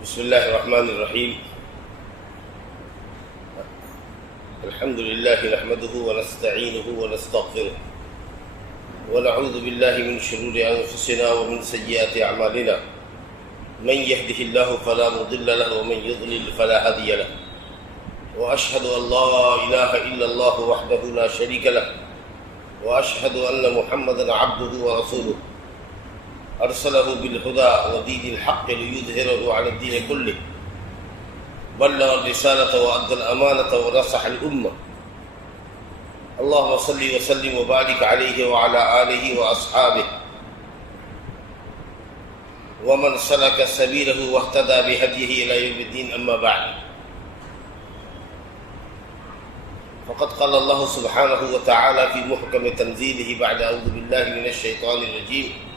بسم الله الرحمن الرحيم. الحمد لله نحمده ونستعينه ونستغفره ونعوذ بالله من شرور أنفسنا ومن سيئات أعمالنا. من يهده الله فلا مضل له ومن يضلل فلا هادي له. وأشهد أن لا إله إلا الله وحده لا شريك له وأشهد أن محمدا عبده ورسوله أرسله بالهدى ودين الحق ليظهره على الدين كله. بلغ الرسالة وأدى الأمانة ونصح الأمة. اللهم صل وسلم وبارك عليه وعلى آله وأصحابه ومن سلك سبيله واهتدى بهديه إلى يوم الدين. أما بعد، فقد قال الله سبحانه وتعالى في محكم تنزيله بعد أعوذ بالله من الشيطان الرجيم: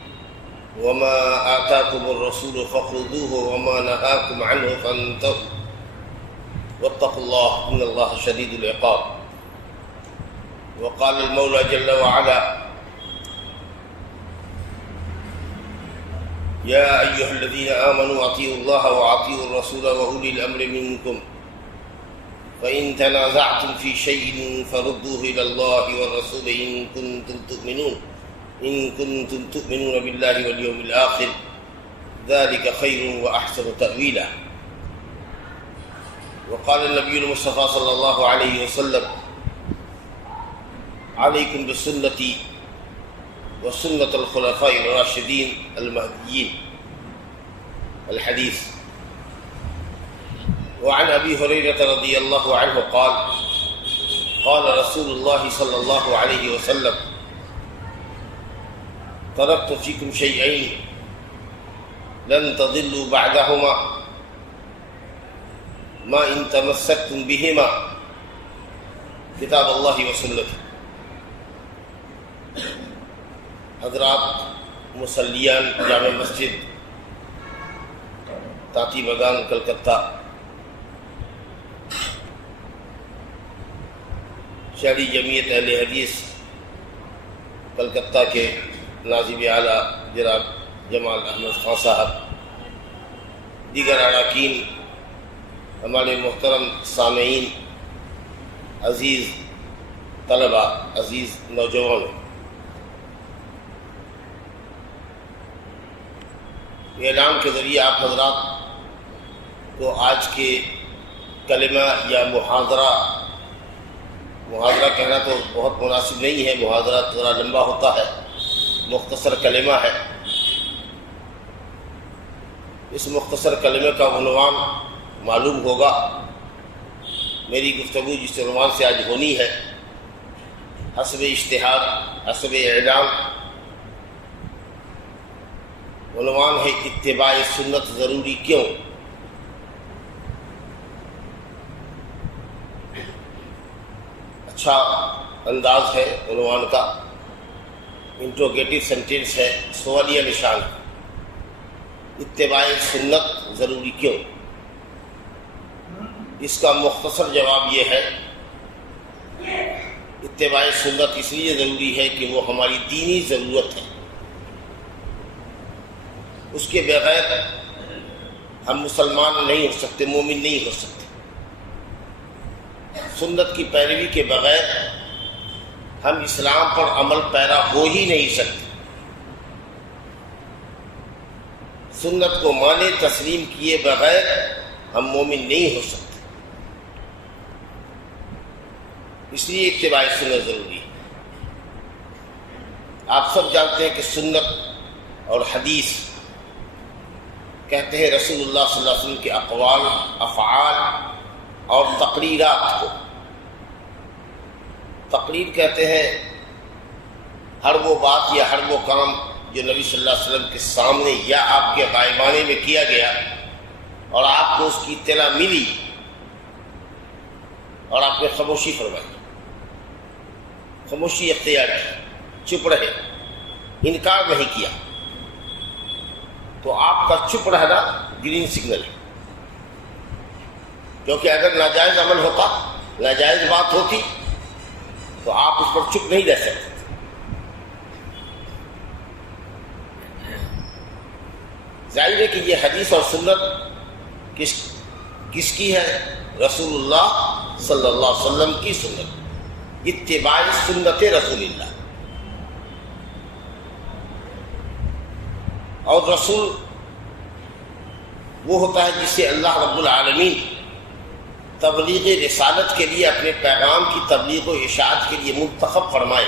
وما آتاكم الرسول فخذوه وما نهاكم عنه فانتهوا واتقوا الله إن الله شديد العقاب. وقال المولى جل وعلا: يا أيها الذين آمنوا أطيعوا الله وأطيعوا الرسول وأولي الأمر منكم فإن تنازعتم في شيء فردوه إلى الله والرسول إن كنتم تؤمنون بالله واليوم الآخر ذلك خير وأحسن تأويلا. وقال النبي المصطفى صلى الله عليه وسلم: عليكم بسنتي وسنة الخلفاء الراشدين المهديين. الحديث. وعن أبي هريرة رضي الله عنه قال: قال رسول الله صلى الله عليه وسلم: تركت فيكم شيئين لن تضلوا بعدهما ما إن تمسكتم بهما کتاب اللہ و سنت. حضرات مسلیان جامع مسجد تاتی بگان کلکتہ، شہری جمعیت اہل حدیث کلکتہ کے ناظم اعلیٰ جناب جمال احمد خان صاحب، دیگر اراکین، ہمارے محترم سامعین، عزیز طلبہ، عزیز نوجوان، اعلان کے ذریعے آپ حضرات کو آج کے کلمہ یا محاضرہ کہنا تو بہت مناسب نہیں ہے، محاضرہ تھوڑا لمبا ہوتا ہے، مختصر کلمہ ہے. اس مختصر کلمے کا عنوان معلوم ہوگا. میری گفتگو جس عنوان سے آج ہونی ہے، حسب اشتہار، حسب اعلان، عنوان ہے اتباع سنت ضروری کیوں. اچھا انداز ہے عنوان کا، انٹروگیٹو سینٹینس ہے، سوالیہ نشان. اتباع سنت ضروری کیوں؟ اس کا مختصر جواب یہ ہے: اتباع سنت اس لیے ضروری ہے کہ وہ ہماری دینی ضرورت ہے. اس کے بغیر ہم مسلمان نہیں ہو سکتے، مومن نہیں ہو سکتے. سنت کی پیروی کے بغیر ہم اسلام پر عمل پیرا ہو ہی نہیں سکتے. سنت کو مانے تسلیم کیے بغیر ہم مومن نہیں ہو سکتے. اس لیے اتباع سنت ضروری ہے. آپ سب جانتے ہیں کہ سنت اور حدیث کہتے ہیں رسول اللہ صلی اللہ علیہ وسلم کے اقوال، افعال اور تقریرات کو. تقریر کہتے ہیں ہر وہ بات یا ہر وہ کام جو نبی صلی اللہ علیہ وسلم کے سامنے یا آپ کے غائبانے میں کیا گیا اور آپ کو اس کی اطلاع ملی اور آپ نے خاموشی فرمائی، خاموشی اختیار کی، چپ رہے، انکار نہیں کیا، تو آپ کا چپ رہنا گرین سگنل ہے. کیونکہ اگر ناجائز عمل ہوتا، ناجائز بات ہوتی تو آپ اس پر چپ نہیں رہ سکتے. ظاہر ہے کہ یہ حدیث اور سنت کس کی ہے؟ رسول اللہ صلی اللہ علیہ وسلم کی سنت، اتباع سنت رسول اللہ. اور رسول وہ ہوتا ہے جسے اللہ رب العالمین تبلیغ رسالت کے لیے، اپنے پیغام کی تبلیغ و اشاعت کے لیے منتخب فرمائے.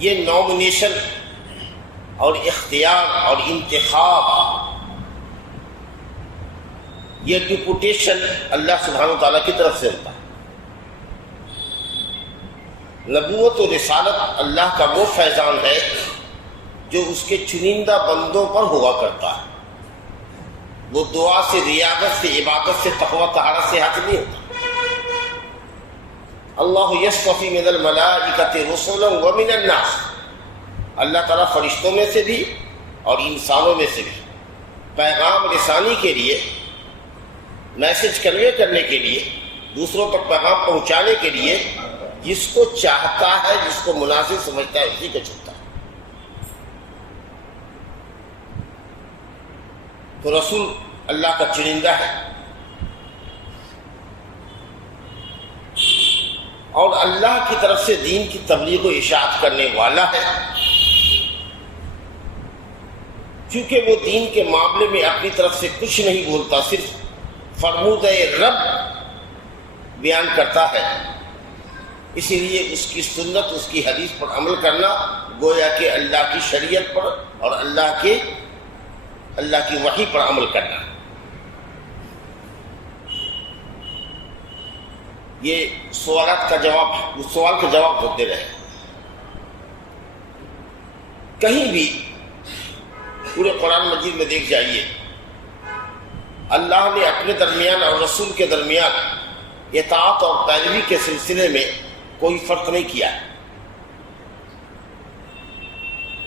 یہ نامینیشن اور اختیار اور انتخاب، یہ ڈپوٹیشن اللہ سبحانہ و تعالیٰ کی طرف سے ہوتا ہے. نبوت و رسالت اللہ کا وہ فیضان ہے جو اس کے چنندہ بندوں پر ہوا کرتا ہے. وہ دعا سے، ریاضت سے، عبادت سے، تقوی طہارت سے حاصل نہیں ہوتا. اللہ یصطفی من الملائکۃ رسلا ومن الناس، اللہ تعالیٰ فرشتوں میں سے بھی اور انسانوں میں سے بھی پیغام رسانی کے لیے، میسج کنوے کرنے کے لیے، دوسروں تک پیغام پہنچانے کے لیے جس کو چاہتا ہے، جس کو مناسب سمجھتا ہے، اسی کو چنتا ہے. تو رسول اللہ کا چنندہ ہے اور اللہ کی طرف سے دین کی تبلیغ و اشاعت کرنے والا ہے. چونکہ وہ دین کے معاملے میں اپنی طرف سے کچھ نہیں بولتا، صرف فرمودہ رب بیان کرتا ہے، اسی لیے اس کی سنت، اس کی حدیث پر عمل کرنا گویا کہ اللہ کی شریعت پر اور اللہ کی وحی پر عمل کرنا. یہ سوالات کا جواب، اس سوال کا جواب دیتے رہے. کہیں بھی پورے قرآن مجید میں دیکھ جائیے، اللہ نے اپنے درمیان اور رسول کے درمیان اطاعت اور پیروی کے سلسلے میں کوئی فرق نہیں کیا ہے.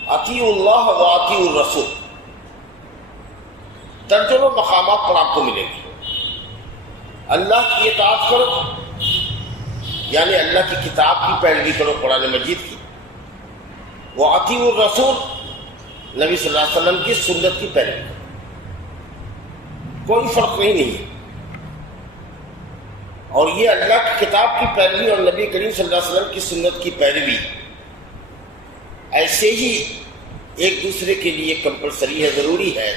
اطیعوا اللہ و اطیعوا الرسول درجنوں مقامات پر آپ کو ملے گی. اللہ کی اطاعت کرو یعنی اللہ کی کتاب کی پیروی کرو، قرآن مجید کی. وَأَطِيعُوا الرَّسُولَ نبی صلی اللہ علیہ وسلم کی سنت کی پیروی کرو. کوئی فرق نہیں ہے. اور یہ اللہ کی کتاب کی پیروی اور نبی کریم صلی اللہ علیہ وسلم کی سنت کی پیروی ایسے ہی ایک دوسرے کے لیے کمپلسری ہے، ضروری ہے،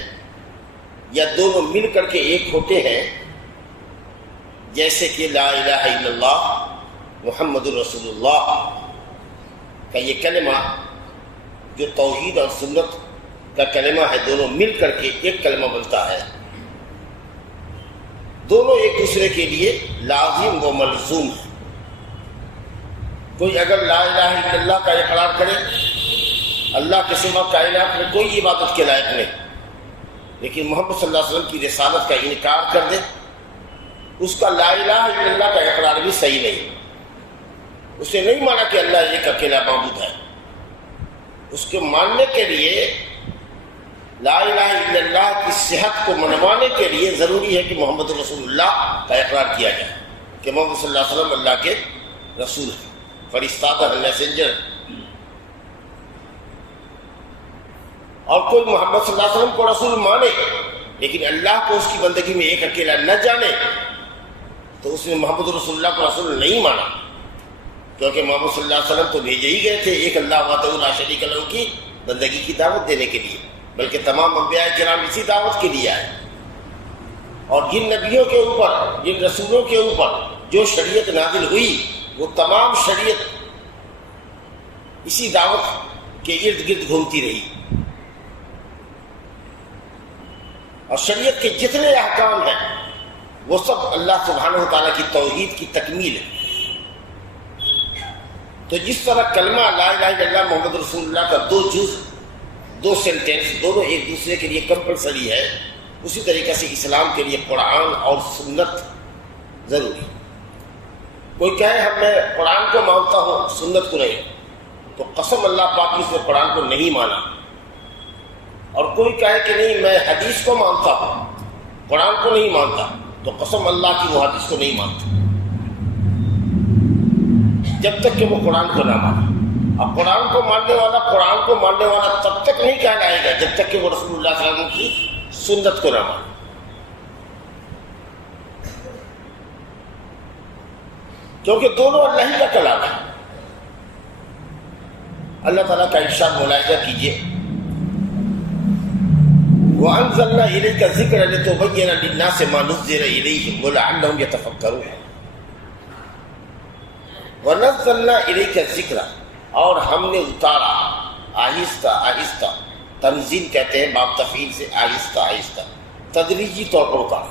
یا دونوں مل کر کے ایک ہوتے ہیں. جیسے کہ لا الہ الا اللہ محمد الرسول اللہ کا یہ کلمہ جو توحید اور سنت کا کلمہ ہے، دونوں مل کر کے ایک کلمہ بنتا ہے. دونوں ایک دوسرے کے لیے لازم و ملزوم ہے. کوئی اگر لا الہ الا اللہ کا اقرار کرے، اللہ کے سوا کائنات میں کوئی عبادت کے لائق نہیں، لیکن محمد صلی اللہ علیہ وسلم کی رسالت کا انکار کر دے، اس کا لا الہ الا اللہ کا اقرار بھی صحیح نہیں. اس نے نہیں مانا کہ اللہ ایک اکیلا معبود ہے. اس کے ماننے کے لیے، لا الہ الا اللہ کی صحت کو منوانے کے لیے ضروری ہے کہ محمد رسول اللہ کا اقرار کیا جائے کہ محمد صلی اللہ علیہ وسلم اللہ کے رسول ہیں، فرستادہ میسنجر. اور کوئی محمد صلی اللہ علیہ وسلم کو رسول مانے لیکن اللہ کو اس کی بندگی میں ایک اکیلا نہ جانے، تو اس نے محمد رسول اللہ کو رسول نہیں مانا. کیونکہ محمد صلی اللہ علیہ وسلم تو بھیجے ہی گئے تھے ایک اللہ وحدہ لا شریک لہ کی بندگی کی دعوت دینے کے لیے، بلکہ تمام انبیاء کرام اسی دعوت کے لیے آئے. اور جن نبیوں کے اوپر، جن رسولوں کے اوپر جو شریعت نازل ہوئی، وہ تمام شریعت اسی دعوت کے ارد گرد گھومتی رہی. اور شریعت کے جتنے احکام ہیں وہ سب اللہ سبحانہ و تعالیٰ کی توحید کی تکمیل ہے. تو جس طرح کلمہ لا الہ الا اللہ محمد رسول اللہ کا دو جز، دو سینٹینس دونوں ایک دوسرے کے لیے کمپلسری ہے، اسی طریقے سے اسلام کے لیے قرآن اور سنت ضروری. کوئی کہے ہم میں قرآن کو مانتا ہوں سنت کو نہیں، تو قسم اللہ پاک کی اس نے قرآن کو نہیں مانا. اور کوئی کہے کہ نہیں میں حدیث کو مانتا ہوں قرآن کو نہیں مانتا، تو قسم اللہ کی وہ حدیث کو نہیں مانتا جب تک کہ وہ قرآن کو نہ مانا. اب قرآن کو ماننے والا تب تک نہیں کہلائے گا جب تک کہ وہ رسول اللہ صلی اللہ علیہ وسلم کی سنت کو نہ مانے. کیونکہ دونوں اللہ ہی کا کلام ہے. اللہ تعالیٰ کا ارشاد ملاحظہ کیجیے، وَأَنزَلْنَا إِلَيْكَ الذِّكْرَ لِتُبَيِّنَ لِلنَّاسِ مَا نُزِّلَ إِلَيْهِمْ وَلَعَلَّهُمْ يَتَفَكَّرُونَ. وَنَزَّلْنَا إِلَيْكَ الذِّكْرَ، اور ہم نے اتارا آہستہ آہستہ، تنزیل کہتے ہیں باب تفعیل سے، آہستہ آہستہ تدریجی طور پر اتارا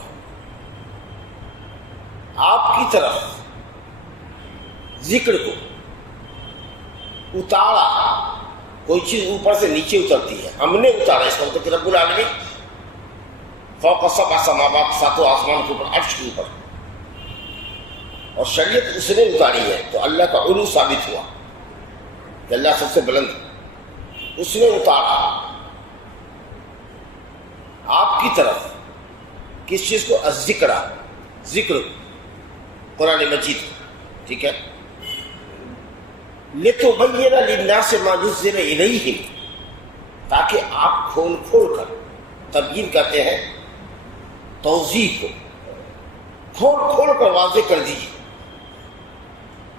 آپ کی طرف ذکر کو. اتارا، کوئی چیز اوپر سے نیچے اترتی ہے، ہم نے اتارا. اس وقت کہ رب العالمین فوق سبع سماوات، ساتوں آسمان کے اوپر، عرش کے اوپر، اور شریعت اس نے اتاری ہے. تو اللہ کا علو ثابت ہوا کہ اللہ سب سے بلند، اس نے اتارا آپ کی طرف کس چیز کو؟ الذکر، ذکر، قرآن مجید. ٹھیک ہے، لِتُبَيِّنَ لِلنَّاسِ مَا نُزِّلَ إِلَيْهِمْ، تاکہ آپ کھول کر، تبیین کہتے ہیں توضیح کو، کھول کر واضح کر دیجیے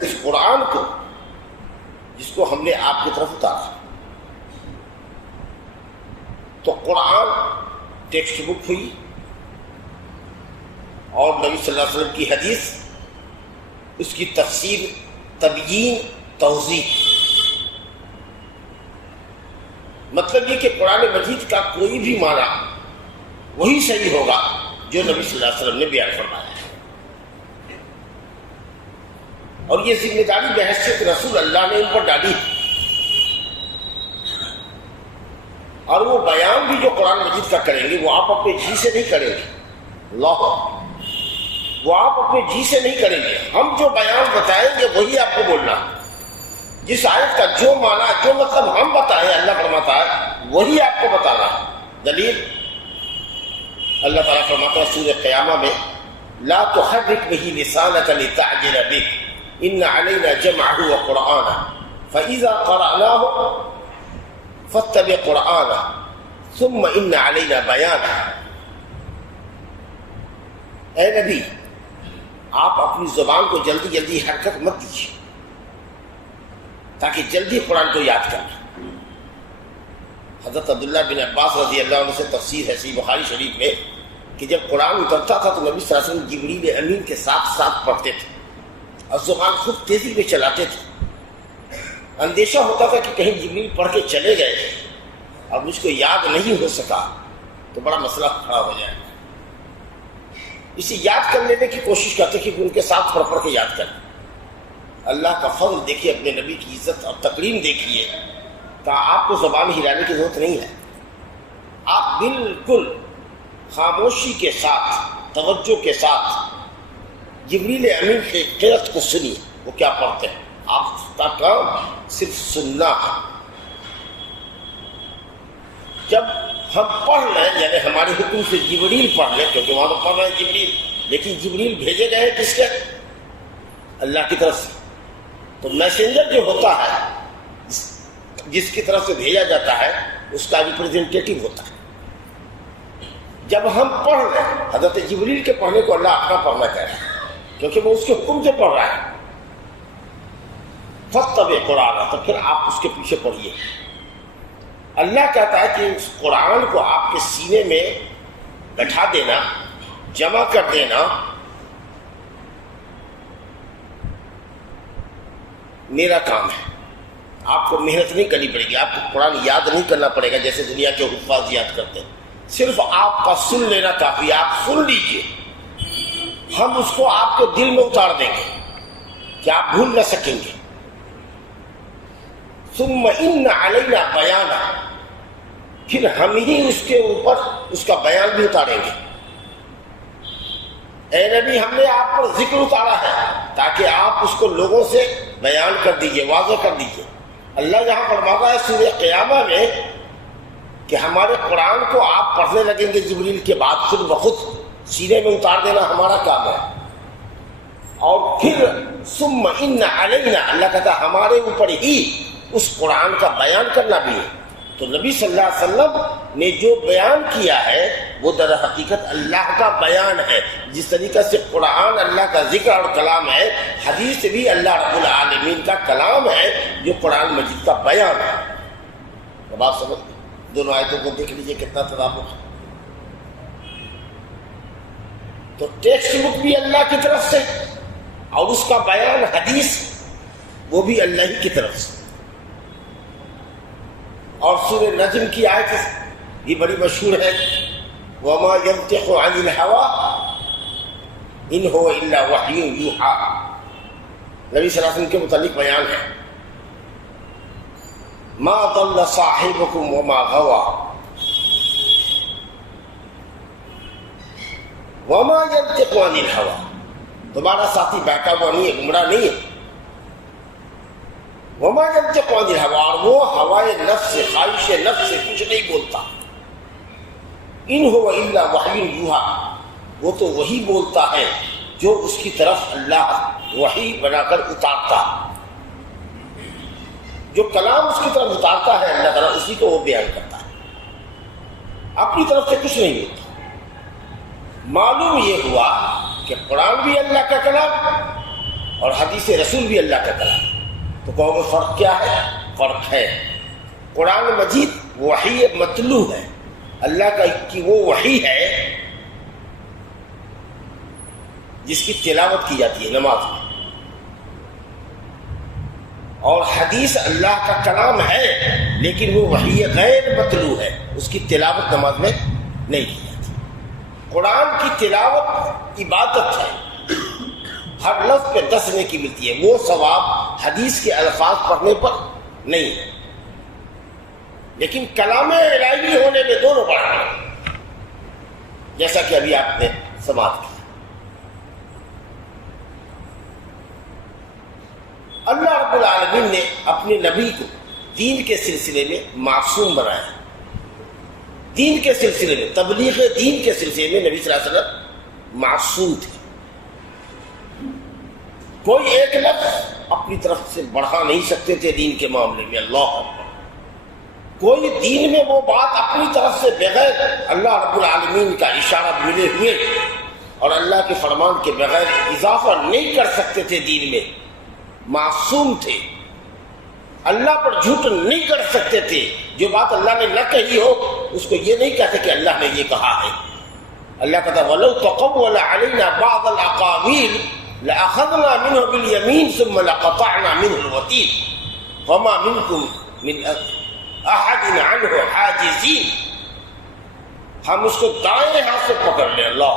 اس قرآن کو جس کو ہم نے آپ کی طرف اتارا. تو قرآن ٹیکسٹ بک ہوئی، اور نبی صلی اللہ علیہ وسلم کی حدیث، اس کی تفسیر، تبیین، توضیح. مطلب یہ کہ قرآن مجید کا کوئی بھی معنی وہی صحیح ہوگا جو نبی صلی اللہ علیہ وسلم نے بیان فرمایا ہے. اور یہ ذمہ داری بحیثیت رسول اللہ نے ان پر ڈالی، اور وہ بیان بھی جو قرآن مجید کا کریں گے وہ آپ اپنے جی سے نہیں کریں گے. اللہ، وہ آپ اپنے جی سے نہیں کریں گے. ہم جو بیان بتائیں گے وہی آپ کو بولنا. جس آیت کا جو معنی، جو مطلب ہم بتائیں، اللہ فرماتا ہے وہی آپ کو بتانا ہے. دلیل اللہ تعالیٰ فرماتا ہے سورہ قیامہ میں، لا تحرک به لسانك لتعجل به ان علینا جمعه وقرآنہ فاذا قرأناه فاتبع قرآنہ ثم ان علینا بیانہ. اے نبی، آپ اپنی زبان کو جلدی جلدی حرکت مت دیجیے تاکہ جلدی قرآن کو یاد کر لیں. حضرت عبداللہ بن عباس رضی اللہ عنہ سے تفسیر ہے صحیح بخاری شریف میں کہ جب قرآن اترتا تھا تو نبی صلی اللہ علیہ وسلم جبریل امین کے ساتھ ساتھ پڑھتے تھے اور زبان خود تیزی میں چلاتے تھے. اندیشہ ہوتا تھا کہ کہیں جبریل پڑھ کے چلے گئے اور مجھ کو یاد نہیں ہو سکا تو بڑا مسئلہ کھڑا ہو جائے. اسے یاد کر لینے کی کوشش کرتے کہ ان کے ساتھ پڑھ کے یاد کریں. اللہ کا فضل دیکھیے، اپنے نبی کی عزت اور تکریم دیکھیے کہ آپ کو زبان ہلانے کی ضرورت نہیں ہے. آپ بالکل خاموشی کے ساتھ، توجہ کے ساتھ جبریل امین کے قرأت کو سنیے، وہ کیا پڑھتے ہیں. آپ کا کام صرف سننا ہے. جب ہم پڑھ رہے ہیں، یعنی ہمارے حکم سے جبریل پڑھ رہے، کیونکہ وہاں تو پڑھ رہے ہیں جبریل، لیکن جبریل بھیجے گئے کس کے؟ اللہ کی طرف سے. تو میسنجر جو ہوتا ہے، جس کی طرف سے بھیجا جاتا ہے، اس کا ریپرزینٹیٹو ہوتا ہے. جب ہم پڑھ رہے ہیں، حضرت جبریل کے پڑھنے کو اللہ اپنا پڑھنا کہہ رہا ہے کیونکہ وہ اس کے حکم سے پڑھ رہا ہے. فاتبع قرآن، تو پھر آپ اس کے پیچھے پڑھیے. اللہ کہتا ہے کہ اس قرآن کو آپ کے سینے میں بٹھا دینا، جمع کر دینا میرا کام ہے. آپ کو محنت نہیں کرنی پڑے گی، آپ کو قرآن یاد نہیں کرنا پڑے گا جیسے دنیا کے حفاظ یاد کرتے ہیں. صرف آپ کا سن لینا کافی ہے. آپ سن لیجئے، ہم اس کو آپ کے دل میں اتار دیں گے کہ آپ بھول نہ سکیں گے. ثم ان علینا بیانہ، پھر ہم ہی اس کے اوپر اس کا بیان بھی اتاریں گے. اے نبی، ہم نے آپ پر ذکر اتارا ہے تاکہ آپ اس کو لوگوں سے بیان کر دیجئے، واضح کر دیجئے. اللہ یہاں فرماتا ہے سورہ قیامہ میں کہ ہمارے قرآن کو آپ پڑھنے لگیں گے جبریل کے بعد، خود بخود سینے میں اتار دینا ہمارا کام ہے. اور پھر ثم ان علینا، اللہ کہتا ہے ہمارے اوپر ہی اس قرآن کا بیان کرنا بھی ہے. تو نبی صلی اللہ علیہ وسلم نے جو بیان کیا ہے وہ در حقیقت اللہ کا بیان ہے. جس طریقے سے قرآن اللہ کا ذکر اور کلام ہے، حدیث بھی اللہ رب العالمین کا کلام ہے جو قرآن مجید کا بیان ہے. اب آپ سمجھ دونوں آیتوں کو دیکھ لیجئے کتنا تطابق ہے. تو ٹیکسٹ بک بھی اللہ کی طرف سے اور اس کا بیان حدیث وہ بھی اللہ ہی کی طرف سے. اور سورہ نجم کی آیت یہ بڑی مشہور ہے، وَمَا يَنْطِقُ عَنِ الْهَوَىٰ إِنْ هُوَ إِلَّا وَحْيٌ يُوحَىٰ. نبی صلی اللہ علیہ وسلم کے متعلق بیان ہے، مَا ضَلَّ صَاحِبُكُمْ وَمَا غَوَىٰ وَمَا يَنْطِقُ عَنِ الْهَوَىٰ. تمہارا ساتھی بہکا ہوا نہیں ہے، گمراہ نہیں ہے. وَمَا يَنْطِقُ عَنِ الْهَوَىٰ، اور وہ ہوائے نفس سے، خواہش نفس سے کچھ نہیں بولتا. إِنْ هُوَ إِلَّا وَحْيٌ يُوحَىٰ، وہ تو وہی بولتا ہے جو اس کی طرف اللہ وحی بنا کر اتارتا. جو کلام اس کی طرف اتارتا ہے اللہ تعالیٰ اسی کو وہ بیان کرتا ہے، اپنی طرف سے کچھ نہیں بولتا. معلوم یہ ہوا کہ قرآن بھی اللہ کا کلام اور حدیث رسول بھی اللہ کا کلام. تو کہو گے فرق کیا ہے؟ فرق ہے، قرآن مجید وحی متلو ہے، اللہ کا کی وہ وحی ہے جس کی تلاوت کی جاتی ہے نماز میں، اور حدیث اللہ کا کلام ہے لیکن وہ وحی غیر متلو ہے، اس کی تلاوت نماز میں نہیں کی جاتی. قرآن کی تلاوت عبادت ہے، ہر لفظ پہ 10 نیکی ملتی ہے، وہ ثواب حدیث کے الفاظ پڑھنے پر نہیں ہے. لیکن کلام الہی ہونے میں دونوں برابر ہیں، جیسا کہ ابھی آپ نے سماعت کیا. اللہ رب العالمین نے اپنے نبی کو دین کے سلسلے میں معصوم بنایا. دین کے سلسلے میں، تبلیغ دین کے سلسلے میں نبی صلی اللہ علیہ وسلم معصوم تھے. کوئی ایک لفظ اپنی طرف سے بڑھا نہیں سکتے تھے دین کے معاملے میں. اللہ اکبر. کوئی دین میں وہ بات اپنی طرف سے بغیر اللہ رب العالمین کا اشارہ ملے ہوئے اور اللہ کے فرمان کے بغیر اضافہ نہیں کر سکتے تھے دین میں. معصوم تھے، اللہ پر جھوٹ نہیں کر سکتے تھے. جو بات اللہ نے نہ کہی ہو اس کو یہ نہیں کہتے کہ اللہ نے یہ کہا ہے. اللہ کہتا وَلَوْ تَقَوَّلَ عَلَيْنَا بَعْضَ الْأَقَاوِيلِ لَأَخَذْنَا مِنْهُ بِالْيَمِينِ ثُمَّ لَقَطَعْنَا مِنْهُ الْوَتِينَ فَمَا مِنْكُمْ مِنْ أَحَدٍ عَنْهُ حَاجِزِينَ. ہم اس کو دائیں ہاتھ سے پکڑ لیں اللہ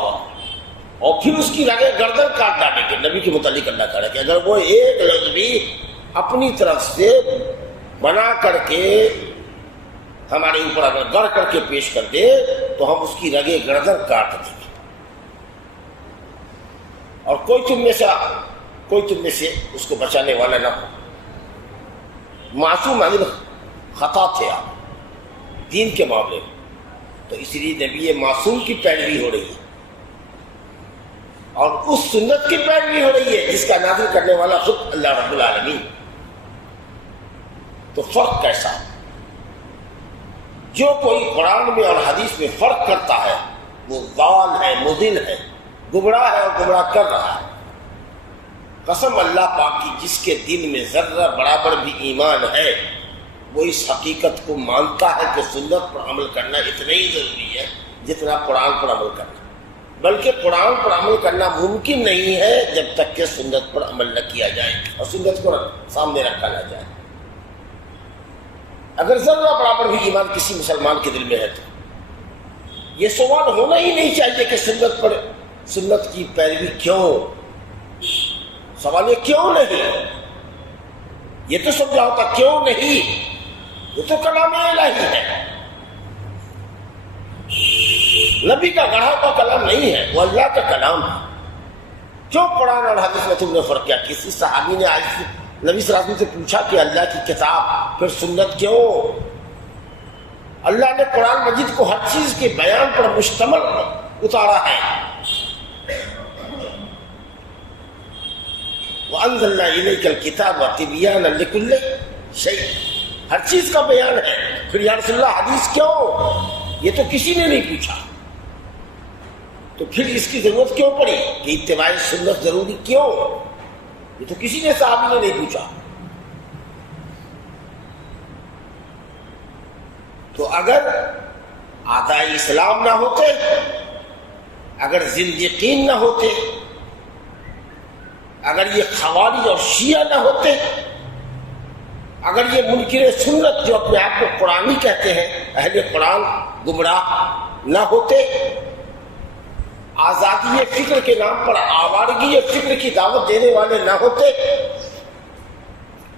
اور پھر اس کی رگیں گردن کاٹ ڈالیں گے. نبی کے متعلق اللہ کہہ رہا ہے کہ اگر وہ ایک لفظ بھی اپنی طرف سے بنا کر کے ہمارے اوپر اگر گڑھ کر کے پیش کر دے تو ہم اس کی رگیں گردن کاٹ دیں گے. اور کوئی تم میں سے اس کو بچانے والا نہ ہو. معصوم عن خطا تھے آپ دین کے معاملے میں، تو اس لیے نبی معصوم کی پیروی ہو رہی ہے اور اس سنت کی پیروی ہو رہی ہے جس کا نازل کرنے والا خود اللہ رب العالمین. تو فرق کیسا؟ جو کوئی قرآن میں اور حدیث میں فرق کرتا ہے وہ ضال ہے، مضل ہے، گمراہ ہے اور گمراہ کر رہا ہے. قسم اللہ پاک کی جس کے دل میں ذرہ برابر بھی ایمان ہے وہ اس حقیقت کو مانتا ہے کہ سنت پر عمل کرنا اتنا ہی ضروری ہے جتنا قرآن پر عمل کرنا. بلکہ قرآن پر عمل کرنا ممکن نہیں ہے جب تک کہ سنت پر عمل نہ کیا جائے اور سنت کو سامنے رکھا نہ جائے. اگر ذرہ برابر بھی ایمان کسی مسلمان کے دل میں ہے تو یہ سوال ہونا ہی نہیں چاہیے کہ سنت کی پیروی کیوں. سوال یہ کیوں نہیں، یہ تو سمجھا ہوتا کیوں نہیں. یہ تو کلام الہی ہے، نبی کا گڑھا ہوا کلام نہیں ہے، وہ اللہ کا کلام ہے. کیوں قرآن اور حدیث میں تم نے فرق کیا؟ کسی صحابی نے آج نبی صلی اللہ علیہ وسلم سے پوچھا کہ اللہ کی کتاب پھر سنت کیوں؟ اللہ نے قرآن مجید کو ہر چیز کے بیان پر مشتمل اتارا ہے. وَأَنزَلْنَا إِلَيْكَ الْكِتَابَ تِبْيَانًا لِكُلِّ شَيْءٍ. ہر چیز کا بیان ہے. پھر یا رسول اللہ حدیث کیوں؟ یہ تو کسی نے نہیں پوچھا. تو پھر اس کی ضرورت کیوں پڑی کہ اتباع سنت ضروری کیوں؟ یہ تو کسی نے صحابی نے نہیں پوچھا. تو اگر اعداء اسلام نہ ہوتے، اگر زندیقین نہ ہوتے، اگر یہ خوارج اور شیعہ نہ ہوتے، اگر یہ منکر سنت جو اپنے آپ کو قرآنی کہتے ہیں، اہل قرآن گمراہ نہ ہوتے، آزادی فکر کے نام پر آوارگی فکر کی دعوت دینے والے نہ ہوتے،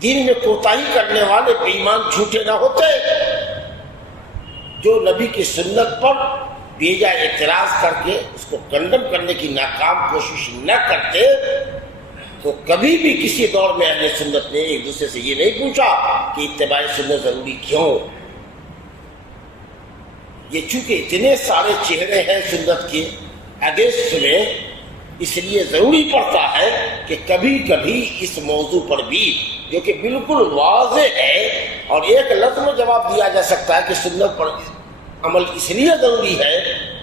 دین میں کوتاہی کرنے والے بے ایمان جھوٹے نہ ہوتے، جو نبی کی سنت پر بیجا اعتراض کر کے اس کو کنڈم کرنے کی ناکام کوشش نہ کرتے، تو کبھی بھی کسی دور میں اہل سنت نے ایک دوسرے سے یہ نہیں پوچھا کہ اتباع سنت ضروری کیوں. یہ چونکہ اتنے سارے چہرے ہیں سنت کے اگینسٹ میں، اس لیے ضروری پڑتا ہے کہ کبھی کبھی اس موضوع پر بھی جو کہ بالکل واضح ہے اور ایک لفظ میں جواب دیا جا سکتا ہے کہ سنت پر عمل اس لیے ضروری ہے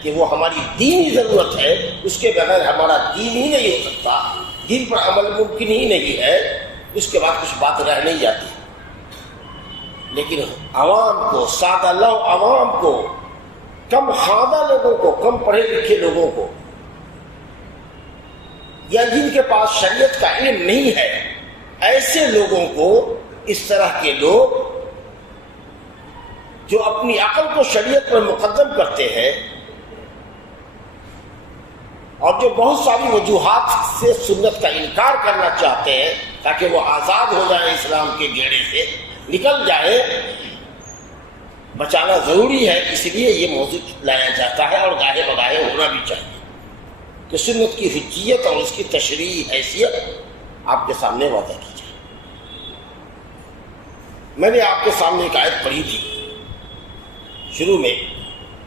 کہ وہ ہماری دینی ضرورت ہے، اس کے بغیر ہمارا دین ہی نہیں ہو سکتا، دین پر عمل ممکن ہی نہیں ہے، اس کے بعد کچھ بات رہ نہیں جاتی. لیکن عوام کو، سادہ لو عوام کو، کم خواندہ لوگوں کو، کم پڑھے لکھے لوگوں کو، یا جن کے پاس شریعت کا علم نہیں ہے، ایسے لوگوں کو اس طرح کے لوگ جو اپنی عقل کو شریعت پر مقدم کرتے ہیں اور جو بہت ساری وجوہات سے سنت کا انکار کرنا چاہتے ہیں تاکہ وہ آزاد ہو جائیں، اسلام کے گھیرے سے نکل جائیں، بچانا ضروری ہے. اس لیے یہ موضوع لایا جاتا ہے اور گاہے بگاہے ہونا بھی چاہیے کہ سنت کی حجیت اور اس کی تشریعی حیثیت آپ کے سامنے واضح کی جائے. میں نے آپ کے سامنے ایک آیت پڑھی تھی شروع میں،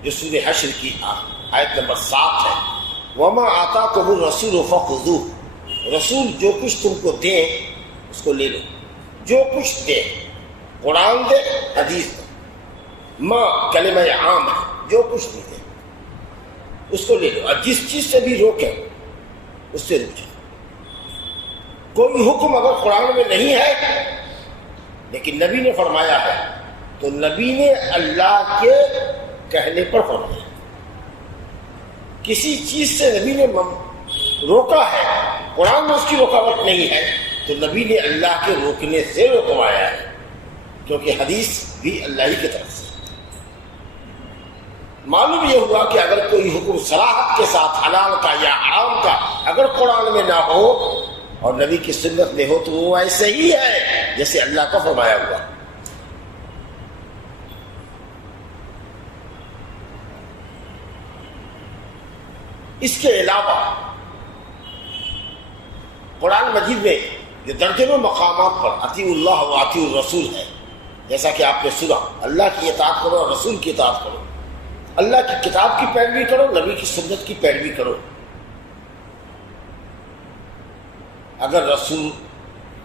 جو سورہ حشر کی آیت نمبر 7 ہے، وَمَا آتَاكُمُ الرَّسُولُ فَخُذُوهُ. رسول جو کچھ تم کو دیں اس کو لے لو، جو کچھ دے، قرآن دے، حدیث دے، ماں کلمہ عام ہے، جو کچھ بھی دے اس کو لے لو، اور جس چیز سے بھی روکے اس سے رک جاؤ. کوئی حکم اگر قرآن میں نہیں ہے لیکن نبی نے فرمایا ہے تو نبی نے اللہ کے کہنے پر فرمایا. کسی چیز سے نبی نے روکا ہے، قرآن میں اس کی رکاوٹ نہیں ہے، تو نبی نے اللہ کے روکنے سے روکوایا ہے، کیونکہ حدیث بھی اللہ ہی کی طرف سے. معلوم یہ ہوا کہ اگر کوئی حکم صراحت کے ساتھ حلال کا یا حرام کا اگر قرآن میں نہ ہو اور نبی کی سنت میں ہو تو وہ ایسے ہی ہے جیسے اللہ کا فرمایا ہوا. اس کے علاوہ قرآن مجید میں جو درجنوں مقامات پر اطیعوا اللہ و اطیعوا الرسول ہے، جیسا کہ آپ نے سنا، اللہ کی اطاعت کرو اور رسول کی اطاعت کرو، اللہ کی کتاب کی پیروی کرو، نبی کی سنت کی پیروی کرو. اگر رسول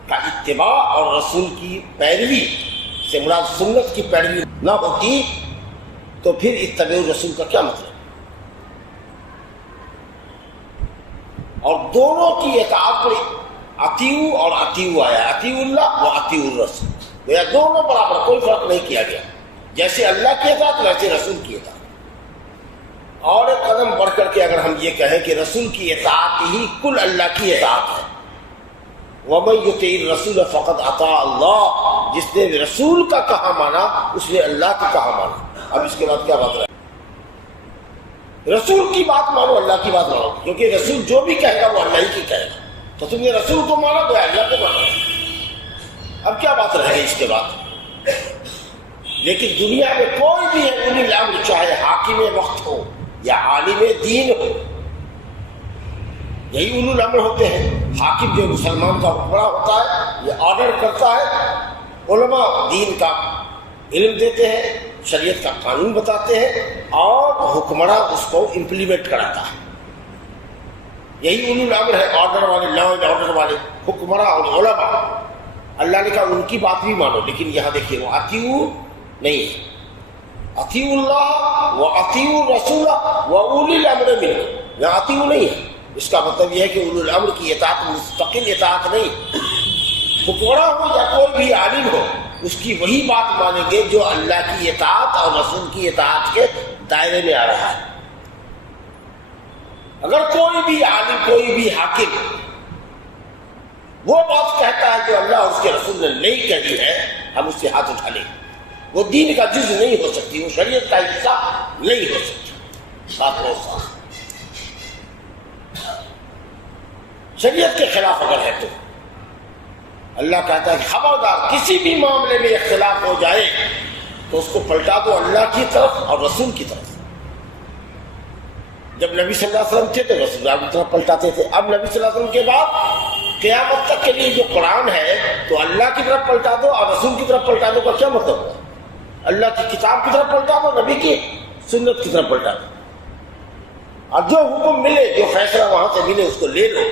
کا اتباع اور رسول کی پیروی سے مراد سنت کی پیروی نہ ہوتی تو پھر اتباع رسول کا کیا مطلب؟ اور دونوں کی اطاعت پر اطیعوا اور اطیعوا آیا، اطیعوا اللہ و اطیعوا الرسول، یا دونوں برابر، کوئی فرق نہیں کیا گیا. جیسے اللہ کی اطاعت ویسے رسول کی اطاعت. اور ایک قدم بڑھ کر کے اگر ہم یہ کہیں کہ رسول کی اطاعت ہی کل اللہ کی اطاعت ہے، وَمَن يُطِعِ الرَّسُولَ فَقَدْ أَطَاعَ اللَّهَ، جس نے رسول کا کہا مانا اس نے اللہ کا کہا مانا. اب اس کے بعد کیا بات رہے؟ رسول کی بات مانو، اللہ کی بات مانو، کیونکہ رسول جو بھی کہے گا وہ اللہ ہی کی کہے گا. تو تم نے رسول کو مانا تو اللہ کو مانا. اب کیا بات رہے گی اس کے بعد؟ لیکن دنیا میں کوئی بھی ہے اولی الامر، چاہے حاکم وقت ہو یا عالم دین ہو، یہی اولو الامر ہوتے ہیں. حاکم جو مسلمان کا حکمراں ہوتا ہے، یہ آرڈر کرتا ہے، علماء دین کا علم دیتے ہیں، شریعت کا قانون بتاتے ہیں، اور حکمراں اس کو امپلیمنٹ کراتا ہے. یہی اولو الامر ہے، آرڈر والے، لا اینڈ آرڈر والے حکمراں اور علماء. اللہ نے کہا ان کی بات بھی مانو، لیکن یہاں دیکھیے وہ اطیعوا نہیں ہے، اطیعوا اللہ و اطیعوا الرسول و اولی الامر منکم، یہاں اطیعوا نہیں ہے۔ اس کا مطلب یہ ہے کہ اولی الامر کی اطاعت مستقل اطاعت نہیں، حکمراں ہو یا کوئی بھی عالم ہو اس کی وہی بات مانیں گے جو اللہ کی اطاعت اور رسول کی اطاعت کے دائرے میں آ رہا ہے۔ اگر کوئی بھی عالم کوئی بھی حاکم وہ بات کہتا ہے جو اللہ اور اس کے رسول نے نہیں کہی ہے، ہم اس سے ہاتھ اٹھا لیں، وہ دین کا جز نہیں ہو سکتی، وہ شریعت کا حصہ نہیں ہو سکتی۔ بات بہت صاف، شریعت کے خلاف اگر ہے تو اللہ کہتا ہے کہ خبردار کسی بھی معاملے میں اختلاف ہو جائے تو اس کو پلٹا دو اللہ کی طرف اور رسول کی طرف۔ جب نبی صلی اللہ علیہ وسلم تھے تو رسول اللہ کی طرف پلٹاتے تھے، اب نبی صلی اللہ علیہ وسلم کے بعد قیامت تک کے لیے جو قرآن ہے تو اللہ کی طرف پلٹا دو اور رسول کی طرف پلٹا دو کا کیا مطلب ہے؟ اللہ کی کتاب کی طرف پلٹا دو، نبی کی سنت کی طرف پلٹا دو، اور جو حکم ملے جو فیصلہ وہاں سے ملے اس کو لے لو۔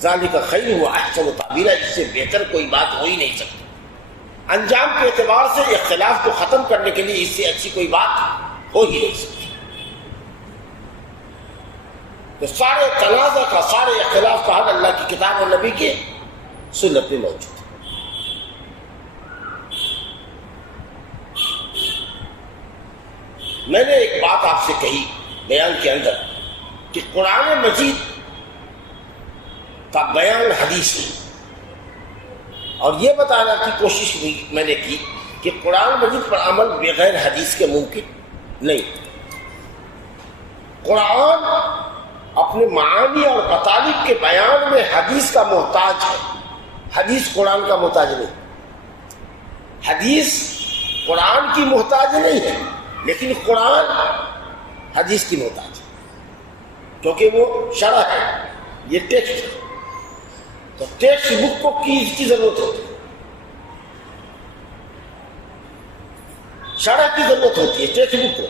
ذالک خیر و احسن تعبیرا، اس سے بہتر کوئی بات ہو ہی نہیں سکتی۔ انجام کے اعتبار سے اختلاف کو ختم کرنے کے لیے اس سے اچھی کوئی بات ہو ہی نہیں سکتی۔ تو سارے تنازع کا، سارے اختلاف کا حل اللہ کی کتاب اور نبی کی سنت میں موجود ہے۔ میں نے ایک بات آپ سے کہی بیان کے اندر کہ قرآن مجید کا بیان حدیث ہے، اور یہ بتانا کی کوشش میں نے کی کہ قرآن مجید پر عمل بغیر حدیث کے ممکن نہیں۔ قرآن اپنے معانی اور مطالب کے بیان میں حدیث کا محتاج ہے، حدیث قرآن کا محتاج نہیں۔ حدیث قرآن کی محتاج نہیں ہے، لیکن قرآن حدیث کی محتاج ہے، کیونکہ وہ شرح ہے، یہ ٹیکسٹ ہے۔ تو ٹیکسٹ بک کو کی ضرورت ہوتی ہے، شرح کی ضرورت ہوتی ہے ٹیکسٹ بک کو،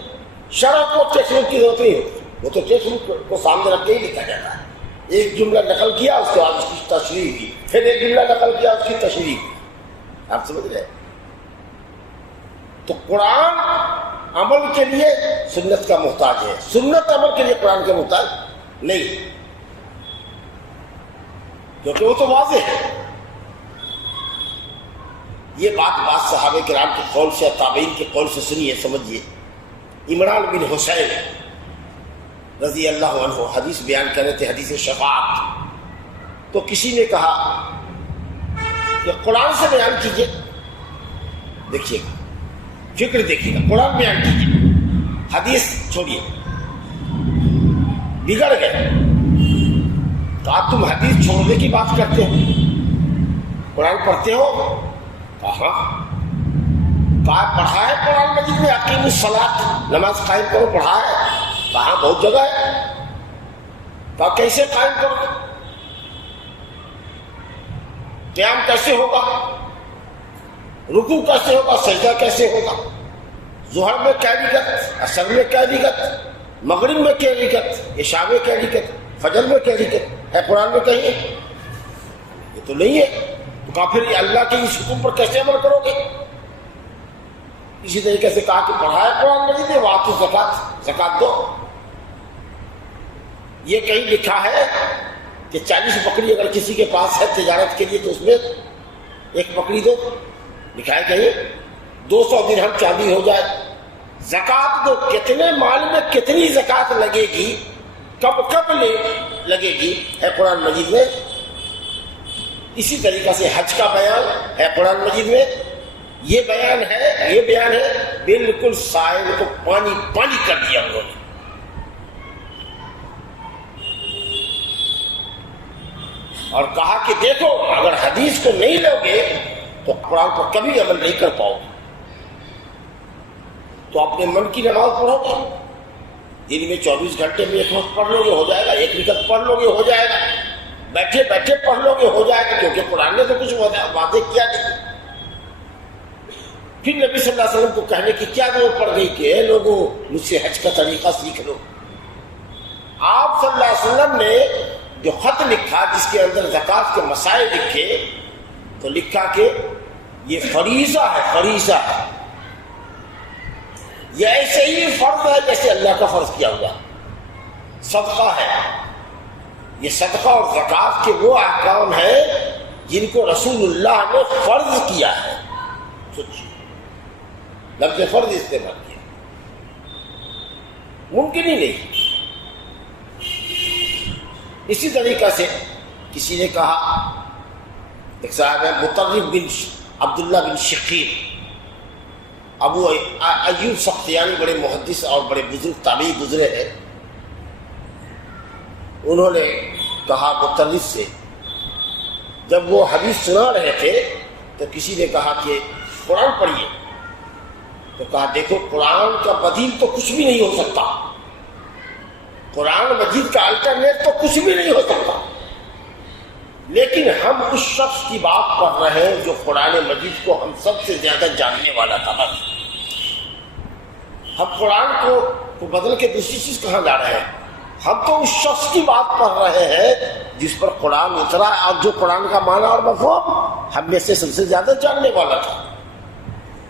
شرح کو ٹیکسٹ بک کی ضرورت نہیں ہوتی، وہ تو ٹیکسٹ بک کو سامنے رکھ کے ہی لکھا جاتا ہے۔ ایک جملہ نقل کیا، اس کے بعد اس کی تشریح کی، پھر ایک جملہ نقل کیا، اس کی تشریح کی، آپ سمجھ گئے؟ تو قرآن عمل کے لیے سنت کا محتاج ہے، سنت عمل کے لیے قرآن کا محتاج نہیں، کیونکہ وہ تو واضح ہے۔ یہ بات صحابہ کرام کے قول سے، تابعین کے قول سے سنیے، سمجھیے۔ عمران بن حسین رضی اللہ عنہ حدیث بیان کر رہے تھے، حدیث شفاعت، تو کسی نے کہا کہ قرآن سے بیان کیجئے۔ دیکھیے فکر دیکھیے گا، قرآن بیان کیجئے، حدیث چھوڑیے، بگڑ گئے۔ کہا تم حدیث چھوڑنے کی بات کرتے ہو، قرآن پڑھتے ہو؟ کہا کہا پڑھا ہے قرآن مجید میں اقیموا الصلاۃ، نماز قائم کرو، پڑھا ہے؟ کہا بہت جگہ ہے۔ کہا کیسے قائم کرو؟ قیام کیسے ہوگا؟ رکوع کیسے ہوگا؟ سجدہ کیسے ہوگا؟ ظہر میں کیا رکعت، عصر میں کیا رکعت، مغرب میں کیا رکعت، عشاء میں کیا رکعت، فجر میں کیا رکعت ہے؟ قرآن میں کہیں یہ تو نہیں ہے۔ تو کہا پھر اللہ کے اس حکم پر کیسے عمل کرو گے؟ اسی طریقے سے کہا کہ پڑھا ہے قرآن مجید میں وآتوا الزکاۃ، زکات دو۔ یہ کہیں لکھا ہے کہ 40 بکری اگر کسی کے پاس ہے تجارت کے لیے تو اس میں ایک بکری دو، لکھا ہے کہیں 200 درہم چاندی ہو جائے، زکات دو۔ کتنے مال میں کتنی زکات لگے گی، کب لگے گی، ہے قرآن مجید میں۔ اسی طریقے سے حج کا بیان ہے قرآن مجید میں، یہ بیان ہے بالکل سائل کو پانی پانی کر دیا انہوں نے۔ اور کہا کہ دیکھو اگر حدیث کو نہیں لو گے تو قرآن پر کبھی عمل نہیں کر پاؤ گے۔ تو اپنے من کی نماز پڑھو گے، دن میں 24 گھنٹے میں ایک وقت پڑھ لو گے ہو جائے گا، ایک رکعت پڑھ لو گے ہو جائے گا، بیٹھے بیٹھے پڑھ لو گے ہو جائے گا، کیونکہ قرآن نے تو کچھ واضح کیا نہیں۔ پھر نبی صلی اللہ علیہ وسلم کو کہنے کی کیا ضرورت پڑ گئی کہ اے لوگوں مجھ سے حج کا طریقہ سیکھ لو۔ آپ صلی اللہ علیہ وسلم نے جو خط لکھا جس کے اندر زکات کے مسائل لکھے، تو لکھا کہ یہ فریضہ ہے، فریضہ ہے، یہ ایسے ہی فرض ہے جیسے اللہ کا فرض کیا ہوا صدقہ ہے۔ یہ صدقہ اور زکوٰۃ کے وہ احکام ہیں جن کو رسول اللہ نے فرض کیا ہے۔ لفظ فرض استعمال کیا، ممکن ہی نہیں۔ اسی طریقہ سے کسی نے کہا، ایک صاحب ہے مطرف بن عبداللہ بن شقیق، ابو ایوب سختیانی، بڑے محدث اور بڑے بزرگ تابعی گزرے ہیں، انہوں نے کہا مطرف سے، جب وہ حدیث سنا رہے تھے تو کسی نے کہا کہ قرآن پڑھیے، تو کہا دیکھو قرآن کا بدیل تو کچھ بھی نہیں ہو سکتا، قرآن مجید کا الٹرنیٹ تو کچھ بھی نہیں ہو سکتا، لیکن ہم اس شخص کی بات کر رہے ہیں جو قرآن مجید کو ہم سب سے زیادہ جاننے والا تھا۔ بس ہم قرآن کو بدل کے دوسری چیز کہاں لا رہے ہیں؟ ہم تو اس شخص کی بات کر رہے ہیں جس پر قرآن اترا اور جو قرآن کا معنی اور مفہوم ہم میں سے سب سے زیادہ جاننے والا تھا۔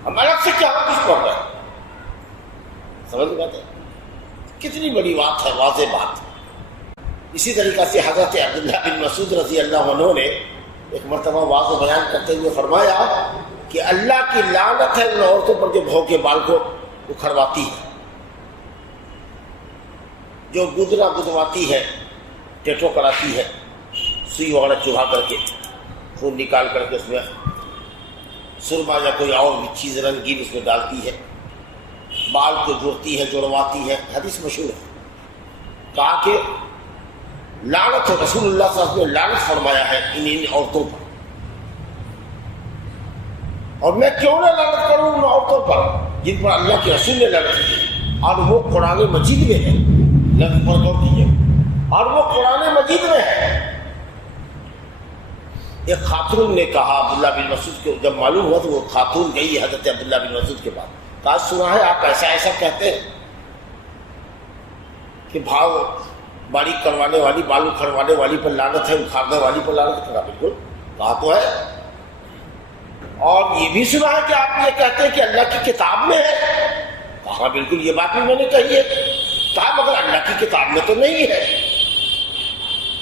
ہم الگ سے کیا کچھ پڑھ رہے ہیں؟ سمجھ بات ہے، کتنی بڑی بات ہے، واضح بات۔ اسی طریقہ سے حضرت عبداللہ بن مسعود رضی اللہ عنہ نے ایک مرتبہ واضح بیان کرتے ہوئے فرمایا کہ اللہ کی لعنت ہے ان عورتوں پر جو بھو کے بال کو اکھڑواتی ہے، جو گدرا گدواتی ہے، ٹیٹو کراتی ہے، سوئی وغیرہ چبھا کر کے خون نکال کر کے اس میں سرما یا کوئی اور بھی چیز رنگین اس میں ڈالتی ہے، بال کو جوڑتی ہے، جوڑواتی ہے۔ حدیث مشہور ہے، کہا کہ لعنت ہے، رسول اللہ صلی اللہ علیہ وسلم نے لعنت فرمایا ہے ان عورتوں پر، اور میں کیوں نہ لعنت کروں ان عورتوں پر جن پر اللہ کے رسول نے لعنت کی، اور وہ قرآن مجید میں ہے، لفظ پر غور کیجیے، اور وہ قرآن مجید میں ہے۔ ایک خاتون نے کہا عبداللہ بن مسعود کو جب معلوم ہوا تو وہ خاتون گئی حضرت عبداللہ بن مسعود کے پاس، کہا سنا ہے آپ ایسا ایسا کہتے ہیں کہ بھاؤ باریک کروانے والی، بال اکھڑوانے والی پر لعنت ہے، اکھاڑنے والی پر لعنت ہے؟ بالکل، کہا تو ہے۔ اور یہ بھی سنا ہے کہ آپ یہ کہتے ہیں کہ اللہ کی کتاب میں ہے؟ کہا بالکل، یہ بات بھی میں نے کہی ہے۔ کہا مگر اللہ کی کتاب میں تو نہیں ہے،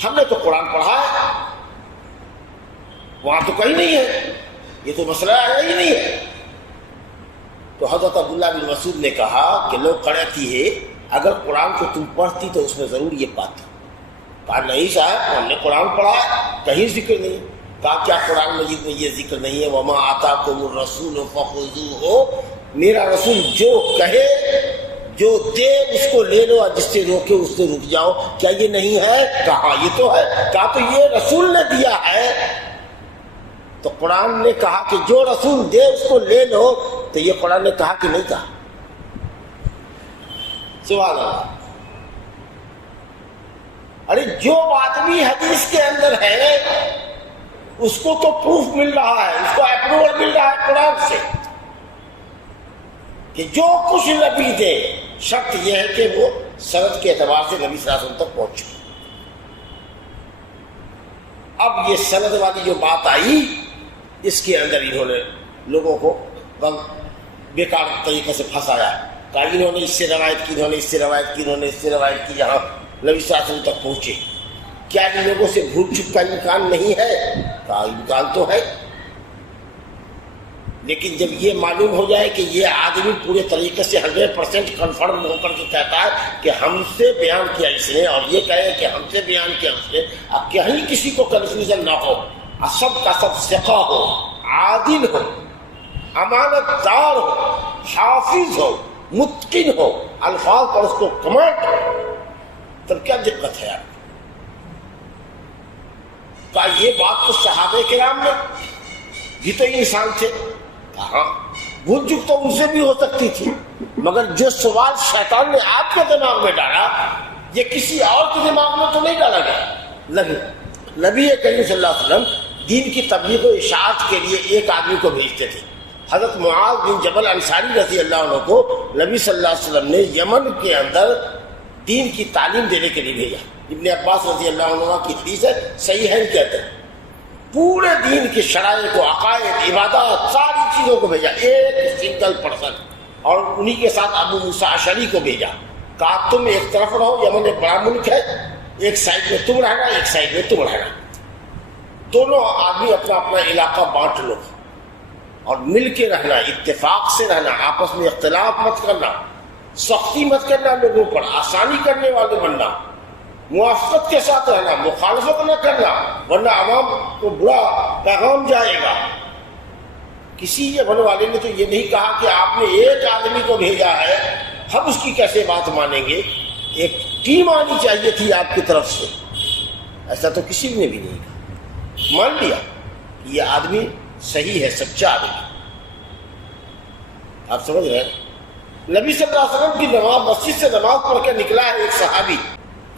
ہم نے تو قرآن پڑھا ہے، وہاں تو کہیں نہیں ہے، یہ تو مسئلہ ہے ہی نہیں ہے۔ تو حضرت عبداللہ بن مسعود نے کہا کہ لوگ کہتی ہے اگر قرآن کو تم پڑھتی تو اس میں ضرور یہ بات ہے۔ کہا نہیں صاحب، ہم نے قرآن پڑھا ہے، کہیں ذکر نہیں۔ کہا کیا قرآن مجید میں یہ ذکر نہیں ہے وَمَا آتَاكُمُ الرَّسُولُ فَخُذُوهُ، میرا رسول جو کہے، جو دے اس کو لے لو، اور جس سے روکے اس سے رک جاؤ؟ کیا یہ نہیں ہے؟ کہا یہ تو ہے۔ کہا تو یہ رسول نے دیا ہے، تو قرآن نے کہا کہ جو رسول دے اس کو لے لو، تو یہ قرآن نے کہا کہ نہیں کہا؟ سبحان اللہ۔ ارے جو بات بھی حدیث کے اندر ہے اس کو تو پروف مل رہا ہے، اس کو اپروول مل رہا ہے قرآن سے کہ جو کچھ نبی دے، شرط یہ ہے کہ وہ سند کے اعتبار سے نبی صلی اللہ علیہ وسلم تک پہنچے۔ اب یہ سند والی جو بات آئی، اس کے اندر انہوں نے لوگوں کو بیکار طریقے سے پھنسایا، کہا انہوں نے اس سے روایت کی، انہوں نے اس سے روایت کی، انہوں نے اس سے روایت کی، یہاں نبی صلی اللہ علیہ وسلم تک پہنچے۔ کیا ان لوگوں سے بھول چک کا امکان نہیں ہے؟ کہا امکان تو ہے، لیکن جب یہ معلوم ہو جائے کہ یہ آدمی پورے طریقے سے 100% کنفرم ہو کر کے کہتا ہے کہ ہم سے بیان کیا اس نے، اور یہ کہے کہ ہم سے بیان کیا اس نے، اب کہیں کسی کو کنفیوژن نہ ہو، سب کا سب ثقہ ہو، عادل ہو، امانت دار ہو، حافظ ہو، متقن ہو، الفاظ پر اس کو کمانڈ ہو، تب کیا دقت ہے آپ؟ کہا یہ بات تو صحابہ کرام میں بھی تو انسان تھے، کہا بھول چک تو ان سے بھی ہو سکتی تھی، مگر جو سوال شیطان نے آپ کے دماغ میں ڈالا یہ کسی اور کے دماغ میں تو نہیں ڈالا گیا۔ نبی کریم صلی اللہ علیہ وسلم دین کی تبلیغ و اشاعت کے لیے ایک آدمی کو بھیجتے تھے۔ حضرت معاذ بن جبل انصاری رضی اللہ عنہ کو نبی صلی اللہ علیہ وسلم نے یمن کے اندر دین کی تعلیم دینے کے لیے بھیجا۔ ابن عباس رضی اللہ عنہ کی حدیث ہے، صحیح ہے کہتے ہیں، پورے دین کی شرائط و عقائد عبادات ساری چیزوں کو بھیجا، ایک سنگل پرسن، اور انہی کے ساتھ ابو موسیٰ اشعری کو بھیجا، کہا تم ایک طرف رہو، یمن ایک بڑا ملک ہے، ایک سائڈ میں تم رہنا، ایک سائڈ میں تم رہنا، دونوں آدمی اپنا اپنا علاقہ بانٹ لو اور مل کے رہنا، اتفاق سے رہنا، آپس میں اختلاف مت کرنا، سختی مت کرنا، لوگوں پر آسانی کرنے والے بننا، موافقت کے ساتھ رہنا، مخالفت نہ کرنا، ورنہ عوام کو برا پیغام جائے گا۔ کسی یمن والے نے تو یہ نہیں کہا کہ آپ نے ایک آدمی کو بھیجا ہے، ہم اس کی کیسے بات مانیں گے، ایک ٹیم آنی چاہیے تھی آپ کی طرف سے، ایسا تو کسی نے بھی نہیں کہا، مان لیا یہ آدمی صحیح ہے، سچا آدمی۔ آپ سمجھ رہے ہیں؟ نبی صلی اللہ علیہ وسلم کی نماز، مسجد سے نماز پڑھ کے نکلا ہے ایک صحابی،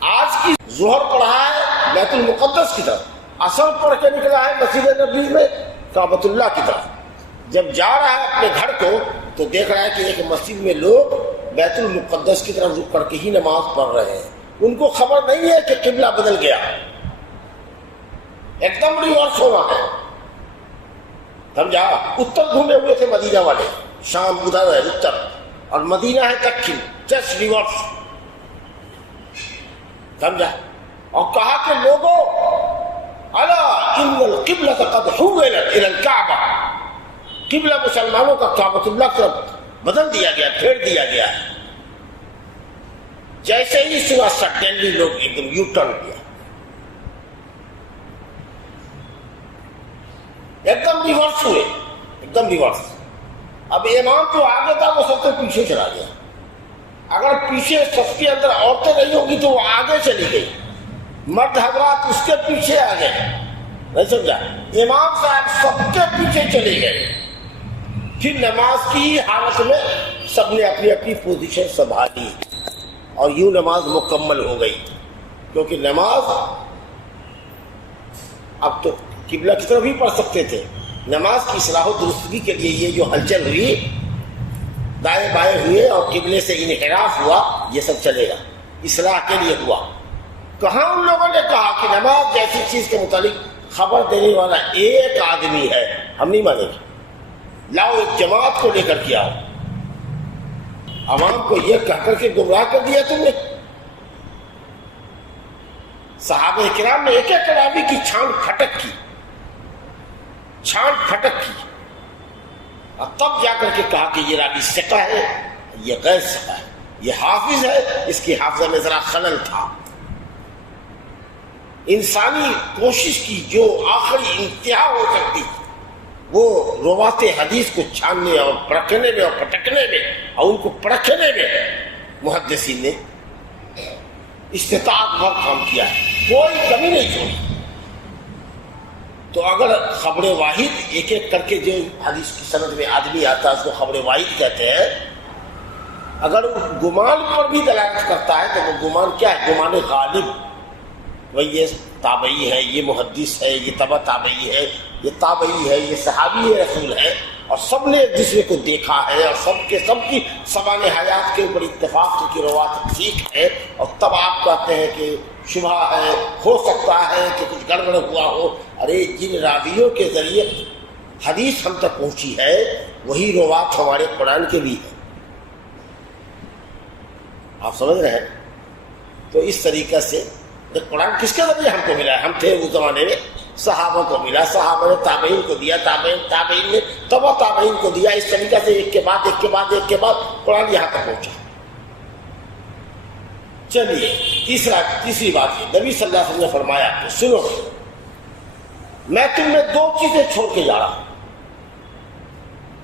آج کی ظہر پڑھا ہے بیت المقدس کی طرف، عصر پڑھ کے نکلا ہے مسجد نبوی میں کعبۃ اللہ کی طرف۔ جب جا رہا ہے اپنے گھر کو تو دیکھ رہا ہے کہ ایک مسجد میں لوگ بیت المقدس کی طرف رک کر کے ہی نماز پڑھ رہے ہیں، ان کو خبر نہیں ہے کہ قبلہ بدل گیا، ایک دم ریورس ہو رہا ہے، سمجھا؟ اتر گھومے ہوئے تھے مدینہ والے، شام ادھر ہے اتر اور مدینہ ہے دکن، جسٹ ریورس، سمجھا؟ اور کہا کہ لوگوں الا ان القبلۃ قد حولت الى الکعبہ، قبلہ مسلمانوں کا کعبۃ اللہ کی طرف بدل دیا گیا، پھیر دیا گیا۔ جیسے ہی سوا سڈنلی لوگ ایک دم یو ٹرن کیا، ایک دم ریورس ہوئے، ایک دم ریورس۔ اب امام جو آگے تھا وہ سب سے پیچھے چلا گیا، اگر پیچھے صف کے اندر عورتیں نہیں ہوں گی تو وہ آگے چلی گئی، مرد حضرات اس کے پیچھے آ گئے، نہیں سمجھا؟ امام صاحب سب کے پیچھے چلے گئے، پھر نماز کی حالت میں سب نے اپنی اپنی پوزیشن سنبھالی اور یوں نماز مکمل ہو گئی، کیونکہ نماز اب تو قبلہ کی طرف ہی پڑھ سکتے تھے، نماز کی اصلاح و درستگی کے لیے یہ جو ہلچل ہوئی، دائیں بائیں ہوئے اور قبلے سے انحراف ہوا، یہ سب چلے گا، اصلاح کے لیے ہوا۔ کہاں ان لوگوں نے کہا کہ نماز جیسی چیز کے متعلق خبر دینے والا ایک آدمی ہے، ہم نہیں مانیں گے، لاؤ ایک جماعت کو لے کر کے آؤ۔ عوام کو یہ کہہ کر کے گمراہ کر دیا تم نے۔ صحابہ کرام نے ایک ایک راوی کی چھان پھٹک کی، چھان پھٹک کی، اور تب جا کر کے کہا کہ یہ راوی ثقہ ہے، یہ غیر ثقہ ہے، یہ حافظ ہے، اس کی حافظہ میں ذرا خلل تھا۔ انسانی کوشش کی جو آخری انتہا ہو سکتی وہ روات حدیث کو چھاننے اور پرکھنے میں اور پٹکنے میں اور ان کو پرکھنے میں محدثین نے استطاعت بھر کام کیا ہے، کوئی کمی نہیں چھوڑی۔ تو اگر خبر واحد ایک ایک کر کے جو حدیث کی سند میں آدمی آتا ہے اس کو خبر واحد کہتے ہیں، اگر گمان پر بھی دلالت کرتا ہے تو وہ گمان کیا ہے؟ گمان غالب، بھئی یہ تابعی ہے، یہ محدث ہے، یہ تبع تابعی ہے، یہ تابعی ہے، یہ صحابی رسول ہے، اور سب نے ایک دوسرے کو دیکھا ہے اور سب کی سوال حیات کے اوپر اتفاق کی روایت ٹھیک ہے، اور تب آپ کہتے ہیں کہ شبہ ہے، ہو سکتا ہے کہ کچھ گڑبڑ ہوا ہو۔ ارے جن راویوں کے ذریعے حدیث ہم تک پہنچی ہے وہی روایت ہمارے قرآن کے بھی ہے، آپ سمجھ رہے ہیں؟ تو اس طریقے سے قرآن کس کے ذریعے ہم کو ملا ہے؟ ہم تھے اس زمانے میں، صحابہ کو ملا، صحابہ نے تابعین کو دیا، تابعین نے تبع تابعین کو دیا، اس طریقے سے ایک کے بعد ایک کے بعد ایک کے بعد قرآن یہاں تک پہنچا۔ چلیے تیسری بات ہے، نبی صلی اللہ علیہ وسلم نے فرمایا کہ سنو، میں تم نے دو چیزیں چھوڑ کے جا رہا ہوں،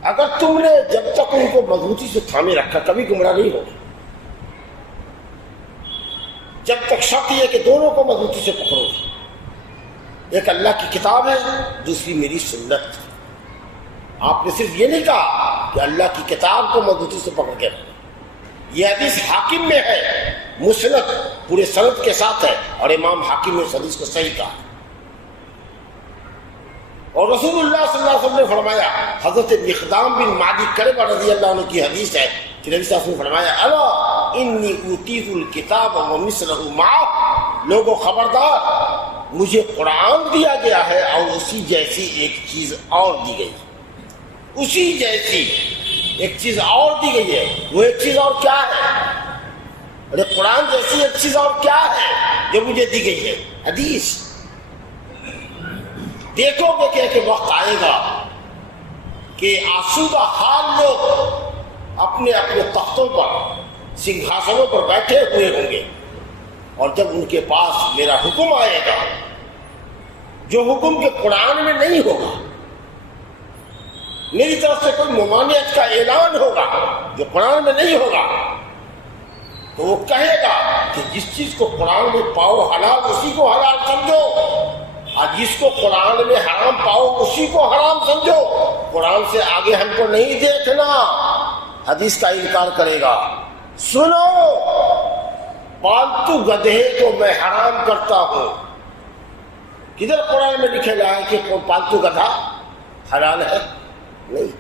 اگر تم نے جب تک ان کو مضبوطی سے تھامے رکھا کبھی گمراہ نہیں ہوگا، جب تک شرط یہ کہ دونوں کو مضبوطی سے پکڑو، ایک اللہ کی کتاب ہے، دوسری میری سنت۔ آپ نے صرف یہ نہیں کہا کہ اللہ کی کتاب کو مضبوطی سے پکڑ کے رکھو، یہ حدیث حاکم میں ہے، مسند پورے سند کے ساتھ ہے، اور امام حاکم نے اس حدیث کو صحیح کہا۔ اور رسول اللہ صلی اللہ علیہ وسلم نے فرمایا، حضرت مقدام بن معدی کرب رضی اللہ عنہ کی حدیث ہے کہ نبی صلی اللہ علیہ وسلم نے فرمایا، الا انی اوتیت الکتاب ومثلہ معہ، لوگوں خبردار، مجھے قرآن دیا گیا ہے اور اسی جیسی ایک چیز اور دی گئی ہے، اسی جیسی ایک چیز اور دی گئی ہے۔ وہ ایک چیز اور کیا ہے؟ ارے قرآن جیسی ایک چیز اور کیا ہے جو مجھے دی گئی ہے؟ حدیث۔ دیکھو گے کہ ایک وقت آئے گا کہ آسودہ حال لوگ اپنے اپنے تختوں پر، سنگھاسنوں پر بیٹھے ہوئے ہوں گے، اور جب ان کے پاس میرا حکم آئے گا جو حکم کے قرآن میں نہیں ہوگا، میری طرف سے کوئی ممانعت کا اعلان ہوگا جو قرآن میں نہیں ہوگا، تو وہ کہے گا کہ جس چیز کو قرآن میں پاؤ حلال اسی کو حلال سمجھو، اور جس کو قرآن میں حرام پاؤ اسی کو حرام سمجھو، قرآن سے آگے ہم کو نہیں دیکھنا۔ حدیث کا انکار کرے گا۔ سنو، پالتو گدھے کو میں حرام کرتا ہوں۔ کدھر قرآن میں لکھا گیا ہے کہ پالتو گدھا حلال ہے؟ نہیں۔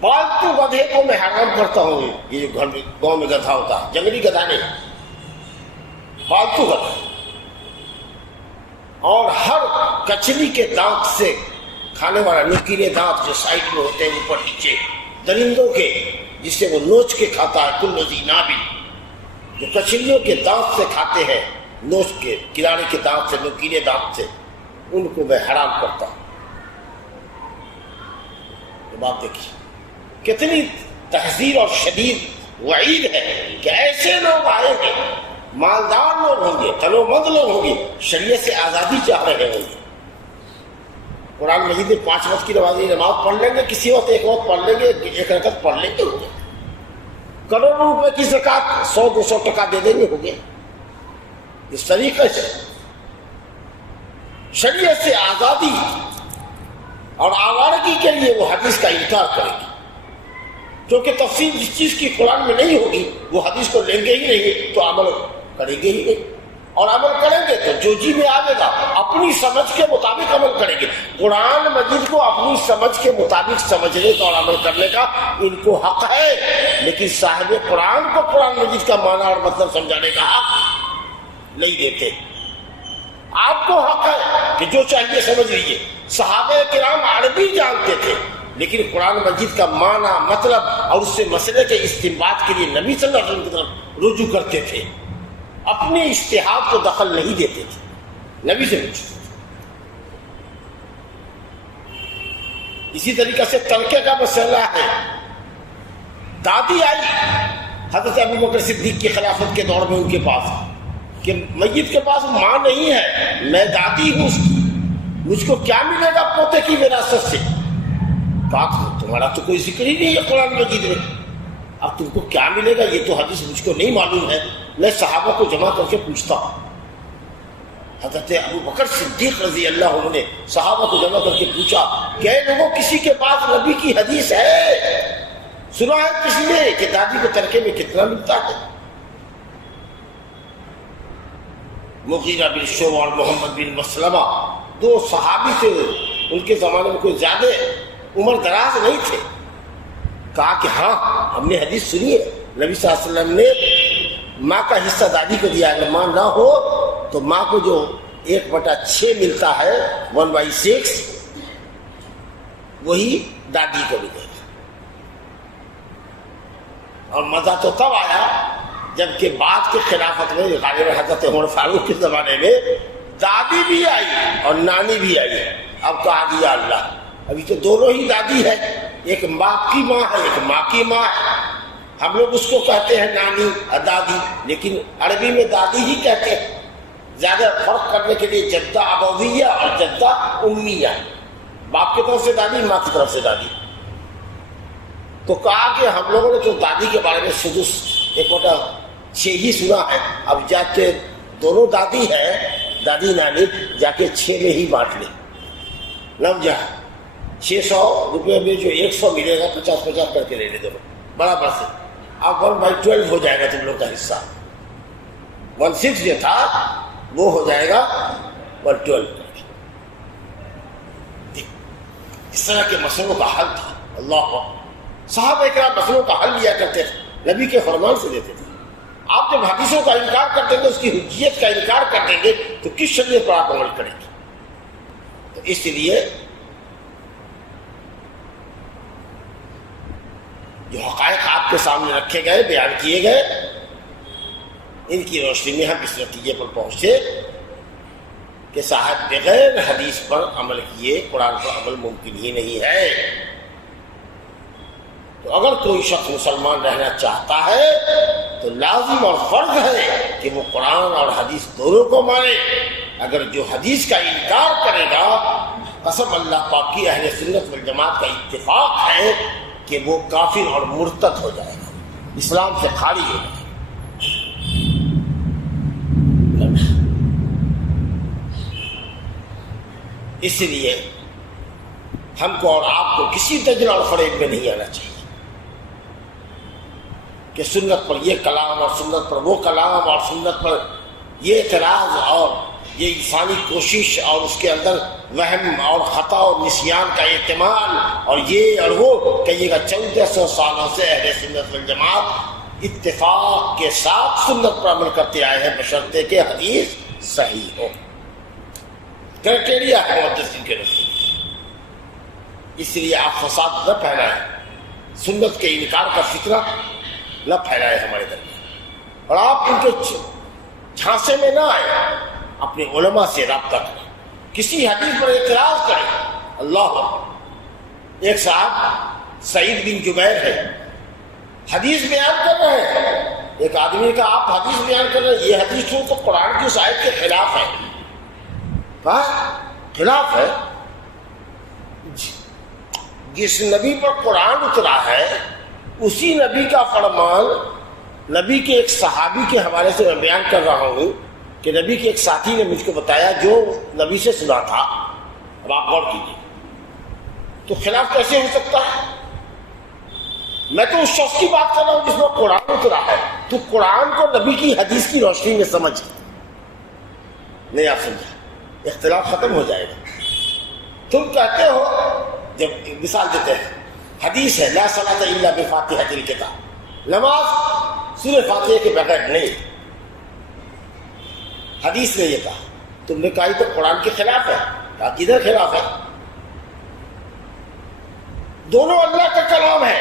پالتو گدھے کو میں حرام کرتا ہوں، یہ جو گھر میں گاؤں میں گدھا ہوتا ہے، جنگلی گدھا نہیں، پالتو گدھا۔ اور ہر کچلی کے دانت سے کھانے والا، نکیلے دانت جو سائڈ میں ہوتے ہیں اوپر نیچے، درندوں کے، جس سے وہ نوچ کے کھاتا ہے، کل ذی نابن، جو کچلیوں کے دانت سے کھاتے ہیں، نوچ کے، کنارے کے دانت سے، نکیلے دانت سے، ان کو میں حرام کرتا ہوں۔ تو بات دیکھیے کتنی تحذیر اور شدید وعید ہے کہ ایسے لوگ آئیں گے، مالدار لوگ ہوں گے، تنو مند لوگ ہوں گے، شریعت سے آزادی چاہ رہے ہوں گے، قرآن مجید میں 5 وقت کی نماز پڑھ لیں گے، کسی وقت ایک وقت پڑھ لیں گے، ایک رکعت پڑھ لیں گے، ہو گیا۔ کروڑوں روپے کی زکوٰۃ 100-200 ٹکا دے دیں گے، ہو گیا۔ اس طریقے سے شریعت سے آزادی اور آوارگی کے لیے وہ حدیث کا انکار کرے گی، کیونکہ تفصیل جس چیز کی قرآن میں نہیں ہوگی وہ حدیث کو لیں گے ہی نہیں، تو عمل کریں گے ہی نہیں، اور عمل کریں گے تو جو جی میں آئے گا اپنی سمجھ کے مطابق عمل کریں گے۔ قرآن مجید کو اپنی سمجھ کے مطابق سمجھنے کا اور عمل کرنے کا ان کو حق ہے، لیکن صاحب قرآن کو قرآن مجید کا معنی اور مطلب سمجھانے کا حق نہیں دیتے۔ آپ کو حق ہے کہ جو چاہیے سمجھ لیجیے۔ صحابہ کرام عربی جانتے تھے، لیکن قرآن مجید کا معنی، مطلب اور اس سے مسئلے کے استنباط کے لیے نبی صلی اللہ علیہ وسلم کی طرف رجوع کرتے تھے، اپنے اجتہاد کو دخل نہیں دیتے تھے، نبی سے پوچھتے تھے۔ اسی طریقے سے ترکے کا مسئلہ ہے۔ دادی آئی حضرت ابو بکر صدیق کی خلافت کے دور میں ان کے پاس کہ میت کے پاس ماں نہیں ہے، میں دادی ہوں، مجھ کو کیا ملے گا پوتے کی وراثت سے؟ کہا تمہارا تو کوئی ذکر ہی نہیں ہے قرآن مجید میں، اب تم کو کیا ملے گا یہ تو حدیث مجھ کو نہیں معلوم ہے، میں صحابہ کو جمع کر کے پوچھتا ہوں۔ حضرت ابو بکر صدیق رضی اللہ عنہ نے صحابہ کو جمع کر کے پوچھا کہ اے لوگوں، کسی کے پاس نبی کی حدیث ہے؟ سنا ہے کسی نے کہ دادی کو ترکے میں کتنا ملتا ہے؟ مغیرہ بن شعبہ اور محمد بن مسلمہ 2 صحابی تھے، ان کے زمانے میں کوئی زیادہ عمر دراز نہیں تھے۔ کہا کہ ہاں ہم نے حدیث سنی ہے، نبی صلی اللہ علیہ وسلم نے ماں کا حصہ دادی کو دیا، اگر ماں نہ ہو تو ماں کو جو 1/6 ملتا ہے 1/6 وہی دادی کو ملے گا۔ اور مزہ تو تب آیا جبکہ بعد کے خلافت میں غالب حضرت عمر فاروق کے زمانے میں دادی بھی آئی اور نانی بھی آئی۔ اب تو آدھی اللہ، ابھی تو دونوں ہی دادی ہے، ایک باپ کی ماں ہے، ایک ماں کی ماں ہے۔ ہم لوگ اس کو کہتے ہیں نانی اور دادی، لیکن عربی میں دادی ہی کہتے ہیں، زیادہ فرق کرنے کے لیے جدہ ابویہ اور جدہ امیہ، باپ کی طرف سے دادی، ماں کی طرف سے دادی۔ تو کہا کہ ہم لوگوں نے تو دادی کے بارے میں سدس 1/6 ہی سنا ہے، اب جا کے دونوں دادی ہے، دادی نانی، جا کے 6 میں ہی بانٹ لیں، لگ جا 600 روپے میں جو 100 ملے گا 50-50 کر کے لے لے دونوں برابر سے، اب 1/12 ہو جائے گا تم لوگ کا حصہ، 1/6 جو تھا وہ ہو جائے گا 1/12۔ اس طرح کے مسئلوں کا حل تھا۔ اللہ صحابہ کرام مسئلوں کا حل لیا کرتے تھے، نبی کے فرمان سے دیتے تھے۔ آپ جب حدیثوں کا انکار کر دیں گے، اس کی حجیت کا انکار کر دیں گے، تو کس شریعت پر آپ عمل کریں گے؟ تو اس لیے جو حقائق آپ کے سامنے رکھے گئے، بیان کیے گئے، ان کی روشنی میں ہم اس نتیجے پر پہنچے کہ صاحب بغیر حدیث پر عمل کیے قرآن پر عمل ممکن ہی نہیں ہے۔ تو اگر کوئی شخص مسلمان رہنا چاہتا ہے تو لازم اور فرض ہے کہ وہ قرآن اور حدیث دونوں کو مانے۔ اگر جو حدیث کا انکار کرے گا، قسم اللہ پاک کی، اہل سنت والجماعت کا اتفاق ہے کہ وہ کافر اور مرتد ہو جائے گا، اسلام سے خارج ہو جائے گا۔ اس لیے ہم کو اور آپ کو کسی دجل اور فریب میں نہیں آنا چاہیے کہ سنت پر یہ کلام اور سنت پر وہ کلام اور سنت پر یہ اعتراض اور یہ انسانی کوشش اور اس کے اندر وہم اور خطا اور نسیان کا احتمال اور یہ اور وہ کہیے گا۔ 1400 سالوں سے اہل سنت والجماعت اتفاق کے ساتھ سنت پر عمل کرتے آئے ہیں، بشرطے کہ حدیث صحیح ہو۔ کرائٹیریا ہے محدثین کے رسول۔ اس لیے آپ فساد نہ پھیلائیں، سنت کے انکار کا فکرہ نہ پھیلائے ہمارے درمیان، اور آپ ان کے جھانسے میں نہ آئے۔ اپنے علماء سے رابطہ کریں، کسی حدیث پر اعتراض کریں۔ اللہ، ایک صاحب سعید بن جبیر ہے، حدیث بیان کر رہے ہیں، ایک آدمی کا آپ حدیث بیان کر رہے ہیں، یہ حدیث تو قرآن کی اس آیت کے خلاف ہے۔ خلاف ہے؟ جس نبی پر قرآن اترا ہے اسی نبی کا فرمان نبی کے ایک صحابی کے حوالے سے میں بیان کر رہا ہوں کہ نبی کے ایک ساتھی نے مجھ کو بتایا جو نبی سے سنا تھا۔ اب آپ غور کیجیے، تو خلاف کیسے ہو سکتا ہے؟ میں تو اس شخص کی بات کر رہا ہوں جس میں قرآن اترا ہے، تو قرآن کو نبی کی حدیث کی روشنی میں سمجھ نہیں، آپ سمجھا، اختلاف ختم ہو جائے گا۔ تم کہتے ہو، جب مثال دیتے ہیں، حدیث ہے لا صلاۃ الا بفاتحۃ الکتاب، نماز سورہ فاتحہ کے بغیر نہیں، حدیث نے یہ کہا۔ تم نے کہا تو قرآن کے خلاف ہے، کہا کدھر خلاف ہے؟ دونوں اللہ کا کلام ہے،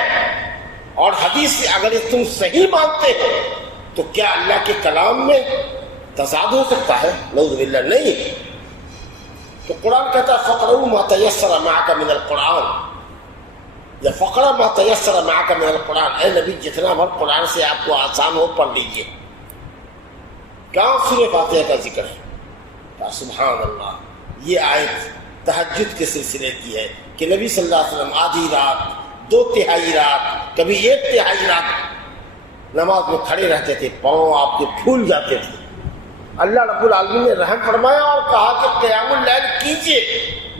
اور حدیث سے اگر تم صحیح مانتے ہو تو کیا اللہ کے کلام میں تضاد ہو سکتا ہے؟ نعوذ باللہ، نہیں۔ تو قرآن کہتا ہے فقرؤ ما تیسر معک من القرآن، یا فقرہ ما تیسر معک من القرآن، اے نبی جتنا بھر قرآن سے آپ کو آسان ہو پڑھ لیجئے۔ کہاں سورہ فاتحہ کا ذکر ہے؟ کہا سبحان اللہ، یہ آیت تہجد کے سلسلے کی ہے کہ نبی صلی اللہ علیہ وسلم آدھی رات، 2/3 رات، کبھی 1/3 رات نماز میں کھڑے رہتے تھے، پاؤں آپ کے پھول جاتے تھے۔ اللہ رب العالمین نے رحم فرمایا اور کہا کہ قیام اللیل کیجئے،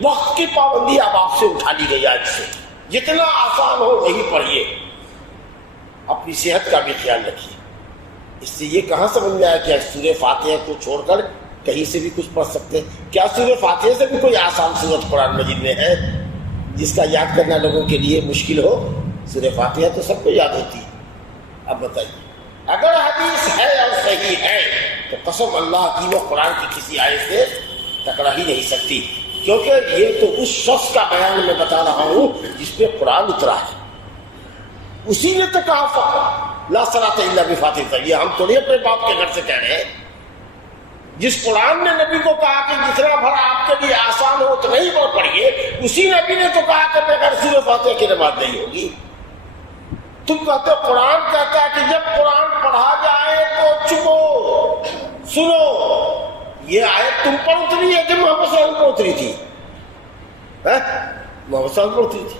وقت کی پابندی اب آپ سے اٹھا لی گئی، آج سے جتنا آسان ہو وہی پڑھیے، اپنی صحت کا بھی خیال رکھیے۔ اس سے یہ کہاں سمجھ میں آیا کہ سورہ فاتحہ کو چھوڑ کر کہیں سے بھی کچھ پڑھ سکتے ہیں؟ کیا سورہ فاتحہ سے بھی کوئی آسان سورت قرآن مجید میں ہے جس کا یاد کرنا لوگوں کے لیے مشکل ہو؟ سورہ فاتحہ تو سب کو یاد ہوتی ہے۔ اب بتائیے، اگر حدیث ہے اور صحیح ہے تو قسم اللہ کی وہ قرآن کی کسی آیت سے ٹکرا ہی نہیں سکتی، کیونکہ یہ تو اس شخص کا بیان میں بتا رہا ہوں جس پہ قرآن اترا ہے، اسی نے تو کہا فقط لا صلاۃ الا بفاتحہ۔ یہ ہم تھوڑی اپنے باپ کے گھر سے کہہ رہے ہیں، جس قرآن نے نبی کو کہا کہ جتنا بھر آپ کے لیے آسان ہو تو نہیں وہ پڑھیے، اسی نبی نے تو کہا کہ بغیر سورہ فاتحہ کی نماز نہیں ہوگی۔ تم کہتے ہو قرآن کہتا ہے کہ جب قرآن پڑھا جائے تو چپو سنو، یہ آیت تم پر اتری ہے کہ محمد صلی اللہ علیہ وسلم پر اتری تھی؟ محمد صلی اللہ علیہ وسلم پر اتری تھی،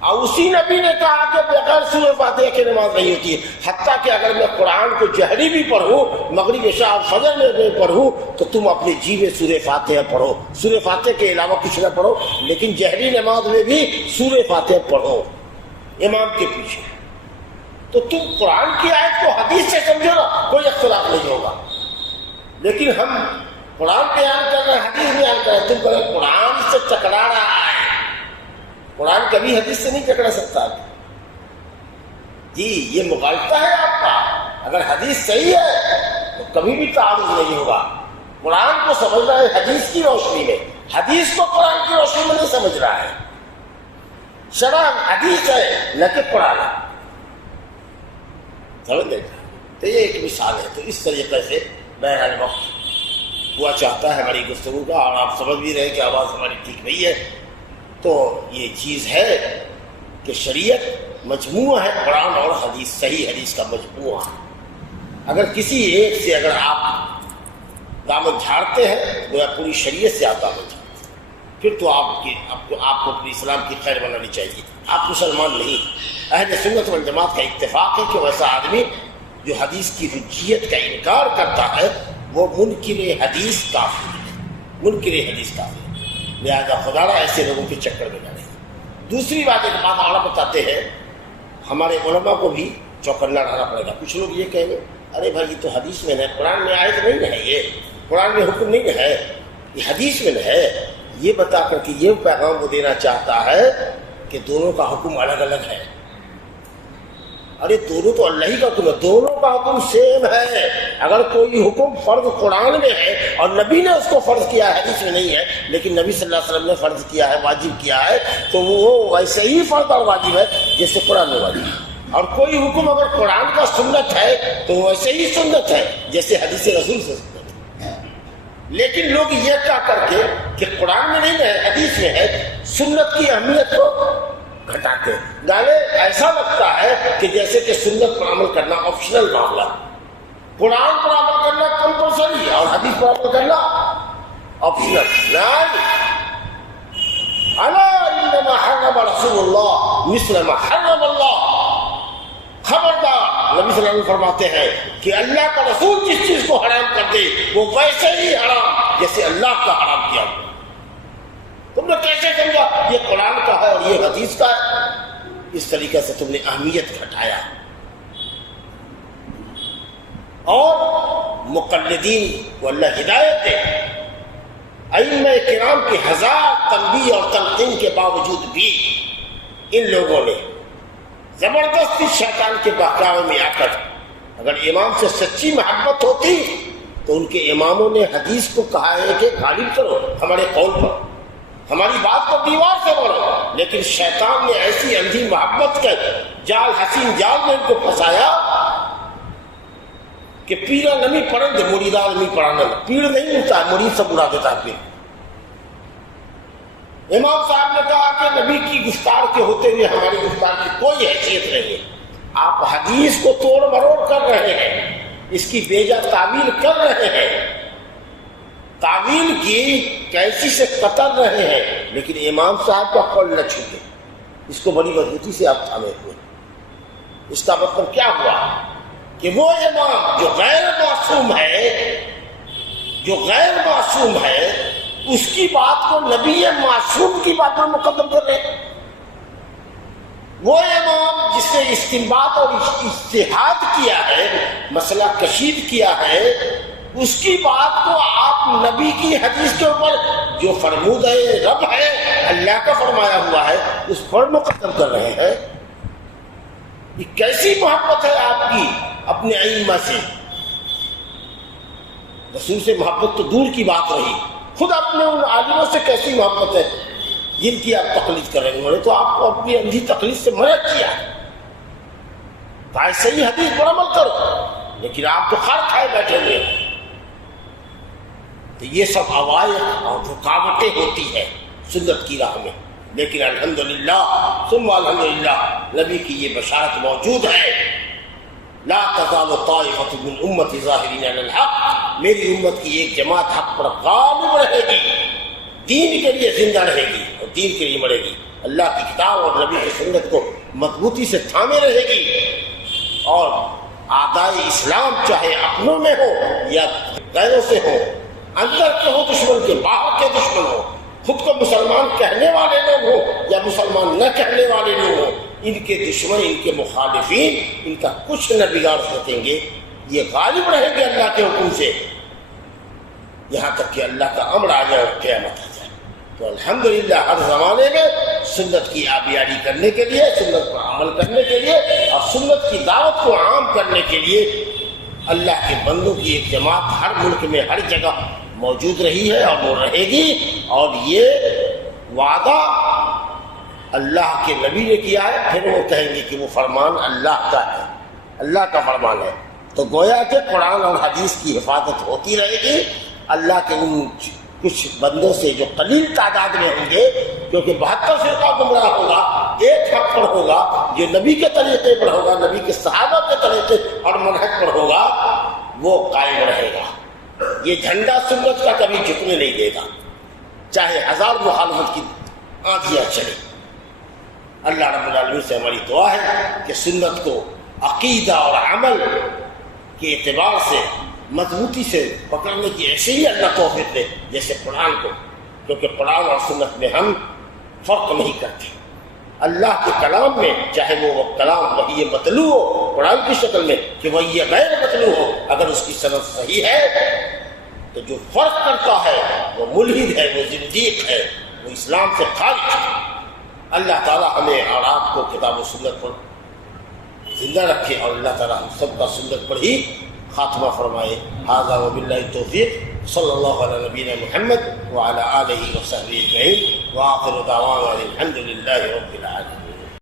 اور اسی نبی نے کہا کہ بغیر سورہ فاتحہ کی نماز نہیں ہوتی ہے۔ حتیٰ کہ اگر میں قرآن کو جہری بھی پڑھوں، مغرب عشاء اور فجر میں پڑھوں، تو تم اپنے جی میں سورہ فاتحہ پڑھو، سورہ فاتحہ کے علاوہ کچھ نہ پڑھو، لیکن جہری نماز میں بھی سورہ فاتحہ پڑھو امام کے پیچھے۔ تو تم قرآن کی آیت کو حدیث سے سمجھو نا، کوئی اختلاف نہیں ہوگا۔ لیکن ہم قرآن بیان کر رہے ہیں، حدیث بیان کر رہے ہیں، تم کہتے قرآن سے ٹکرا رہا ہے۔ قرآن کبھی حدیث سے نہیں ٹکرا سکتا جی، یہ مغالطہ ہے آپ کا۔ اگر حدیث صحیح ہے تو کبھی بھی تعارض نہیں ہوگا. قرآن کو سمجھ رہا ہے حدیث کی روشنی میں، حدیث کو قرآن کی روشنی میں نہیں سمجھ رہا ہے. شرع حدیث ہے نہ کہ قرآن ہے. سمجھ لیں. تو یہ ایک مثال ہے. تو اس طریقے سے بہرحال وقت ہوا چاہتا ہے ہماری گفتگو کا، اور آپ سمجھ بھی رہے کہ آواز ہماری ٹھیک نہیں ہے. تو یہ چیز ہے کہ شریعت مجموعہ ہے، قرآن اور حدیث، صحیح حدیث کا مجموعہ. اگر کسی ایک سے اگر آپ دامن جھاڑتے ہیں گویا پوری شریعت سے آپ دامن جھاڑتے ہیں، پھر تو آپ کو اپنی اسلام کی خیر بنانی چاہیے. آپ مسلمان نہیں. اہل سنت والجماعت کا اتفاق ہے کہ ویسا آدمی جو حدیث کی حجیت کا انکار کرتا ہے وہ منکر حدیث کافر ہے. منکر حدیث کافر ہے. لہٰذا خدا را ایسے لوگوں کے چکر میں نہ رہے. دوسری بات ایک بات اور بتاتے ہیں، ہمارے علماء کو بھی چوکنا رہنا پڑے گا. کچھ لوگ یہ کہیں گے ارے بھائی یہ تو حدیث میں ہے، قرآن میں آیت نہیں ہے، یہ قرآن میں حکم نہیں ہے، یہ حدیث میں ہے. یہ بتا کر کہ یہ پیغام وہ دینا چاہتا ہے کہ دونوں کا حکم الگ الگ ہے. ارے دونوں تو اللہ ہی کا حکم ہے، دونوں کا حکم سیم ہے. اگر کوئی حکم فرض قرآن میں ہے اور نبی نے اس کو فرض کیا ہے، حدیث میں نہیں ہے، لیکن نبی صلی اللہ علیہ وسلم نے فرض کیا ہے، واجب کیا ہے، تو وہ ویسے ہی فرض اور واجب ہے جیسے قرآن میں واجب ہے. اور کوئی حکم اگر قرآن کا سنت ہے تو ویسے ہی سنت ہے جیسے حدیث رسول سے سنت ہے. لیکن لوگ یہ کہا کر کے کہ قرآن میں نہیں ہے حدیث میں ہے، سنت کی اہمیت کو گھٹاتے گالے. ایسا لگتا ہے کہ جیسے کہ سنت پر عمل کرنا آپشنل معاملہ، قرآن پر عمل کرنا کمپلسری اور حدیث پر عمل کرنا آپشنل. الا انما حرم رسول اللہ مثل ما حرم اللہ. خبردار، نبی صلی اللہ علیہ وسلم فرماتے ہیں کہ اللہ کا رسول جس چیز کو حرام کر دے وہ ویسے ہی حرام جیسے اللہ کا حرام کیا. تم نے کیسے سمجھا یہ قرآن کا ہے اور یہ حدیث کا ہے؟ اس طریقے سے تم نے اہمیت گھٹایا. اور مقلدین کو اللہ ہدایت دے. ائمہ کرام کی ہزار تنبیہ اور تنقین کے باوجود بھی ان لوگوں نے زبردستی شیطان کے بہکاوے میں آ کر، اگر امام سے سچی محبت ہوتی تو ان کے اماموں نے حدیث کو کہا ہے کہ غالب کرو ہمارے قول پر، ہماری بات کو دیوار سے بولو. لیکن شیطان نے ایسی اندھی محبت کے جال، حسین جال میں ان کو پھنسایا کہ پیرا نمی پرند مریدار نمی پڑانا. پیڑ نہیں ملتا ہے، مرید سے اڑا دیتا ہے. امام صاحب نے کہا کہ نبی کی گفتار کے ہوتے ہوئے ہماری گفتار کی کوئی حیثیت نہیں ہے. آپ حدیث کو توڑ مروڑ کر رہے ہیں، اس کی بیجا تعویل کر رہے ہیں، تعویل کی کیسی سے قطر رہے ہیں، لیکن امام صاحب کا قول نہ چھوٹے. اس کو بڑی مضبوطی سے آپ تھامے ہوئے. اس کا مطلب کیا ہوا کہ وہ امام جو غیر معصوم ہے، جو غیر معصوم ہے، اس کی بات کو نبی معصوم کی بات پر مقدم کر رہے ہیں. وہ امام جس نے استنباط اور اجتہاد کیا ہے، مسئلہ کشید کیا ہے، اس کی بات کو آپ نبی کی حدیث کے اوپر جو فرمود رب ہے، اللہ کا فرمایا ہوا ہے، اس پر مقدم کر رہے ہیں. یہ کیسی محبت ہے آپ کی اپنے ائمہ سے؟ رسول سے محبت تو دور کی بات رہی، خود اپنے ان عالموں سے کیسی محبت ہے جن کی آپ تقلید کر رہے ہیں. انہوں نے تو آپ کو اپنی اندھی تقلید سے منع کیا. بھائی صحیح حدیث پر عمل کرو، لیکن آپ تو خر کھائے بیٹھے ہوئے ہیں. تو یہ سب عوائق اور رکاوٹیں ہوتی ہیں سنت کی راہ میں. لیکن الحمدللہ ثم الحمدللہ نبی کی یہ بشارت موجود ہے، لا تزال طائفة من امتی ظاہرین علی الحق. میری امت کی ایک جماعت حق پر غالب رہے گی، دین کے لیے زندہ رہے گی اور دین کے لیے مرے گی. اللہ کی کتاب اور نبی کی سنت کو مضبوطی سے تھامے رہے گی. اور اعدائے اسلام چاہے اپنوں میں ہو یا غیروں سے ہو، اندر کے ہو دشمن کے، باہر کے دشمن ہو، خود کو مسلمان کہنے والے لوگ ہوں یا مسلمان نہ کہنے والے لوگ ہوں، ان کے دشمن، ان کے مخالفین ان کا کچھ نہ بگاڑ سکیں گے. یہ غالب رہیں گے اللہ کے حکم سے یہاں تک کہ اللہ کا امر آ جائے اور قیامت آ جائے. تو الحمدللہ ہر زمانے میں سنت کی آبیاری کرنے کے لیے، سنت پر عمل کرنے کے لیے اور سنت کی دعوت کو عام کرنے کے لیے اللہ کے بندوں کی ایک جماعت ہر ملک میں ہر جگہ موجود رہی ہے اور وہ رہے گی، اور یہ وعدہ اللہ کے نبی نے کیا ہے۔ پھر وہ کہیں گے کہ وہ فرمان اللہ کا ہے، اللہ کا فرمان ہے، تو گویا کہ قرآن اور حدیث کی حفاظت ہوتی رہے گی۔ اللہ کے ان کچھ بندوں سے جو قلیل تعداد میں ہوں گے، کیونکہ 72 فرقہ گمراہ ہوگا، ایک حق پر ہوگا جو نبی کے طریقے پر ہوگا، نبی کے صحابہ کے طریقے اور منہج پر ہوگا، وہ قائم رہے گا۔ یہ جھنڈا سنت کا کبھی جھکنے نہیں دے گا، چاہے ہزار مخالفت کی آندھیاں چلے۔ اللہ رب العالمین سے ہماری دعا ہے کہ سنت کو عقیدہ اور عمل کے اعتبار سے مضبوطی سے پکڑنے کی ایسے ہی اللہ توفیق دے جیسے قرآن کو، کیونکہ قرآن اور سنت میں ہم فرق نہیں کرتے۔ اللہ کے کلام میں چاہے وہ کلام وحی مطلوع ہو قرآن کی شکل میں کہ وحی غیر مطلوع ہو، اگر اس کی سند صحیح ہے تو جو فرق کرتا ہے وہ ملحد ہے، وہ زندیق ہے، وہ اسلام سے خارج ہے۔ اللہ تعالیٰ ہمیں اور آپ کو کتاب و سنت پر زندہ رکھے، اور اللہ تعالیٰ ہم سب کا سنت پر ہی خاتمہ فرمائے۔ ھذا وباللہ التوفیق، صلی اللہ علی نبینا محمد وعلی آلہ وصحبہ اجمعین، وآخر دعوانا الحمد للہ رب العالمین۔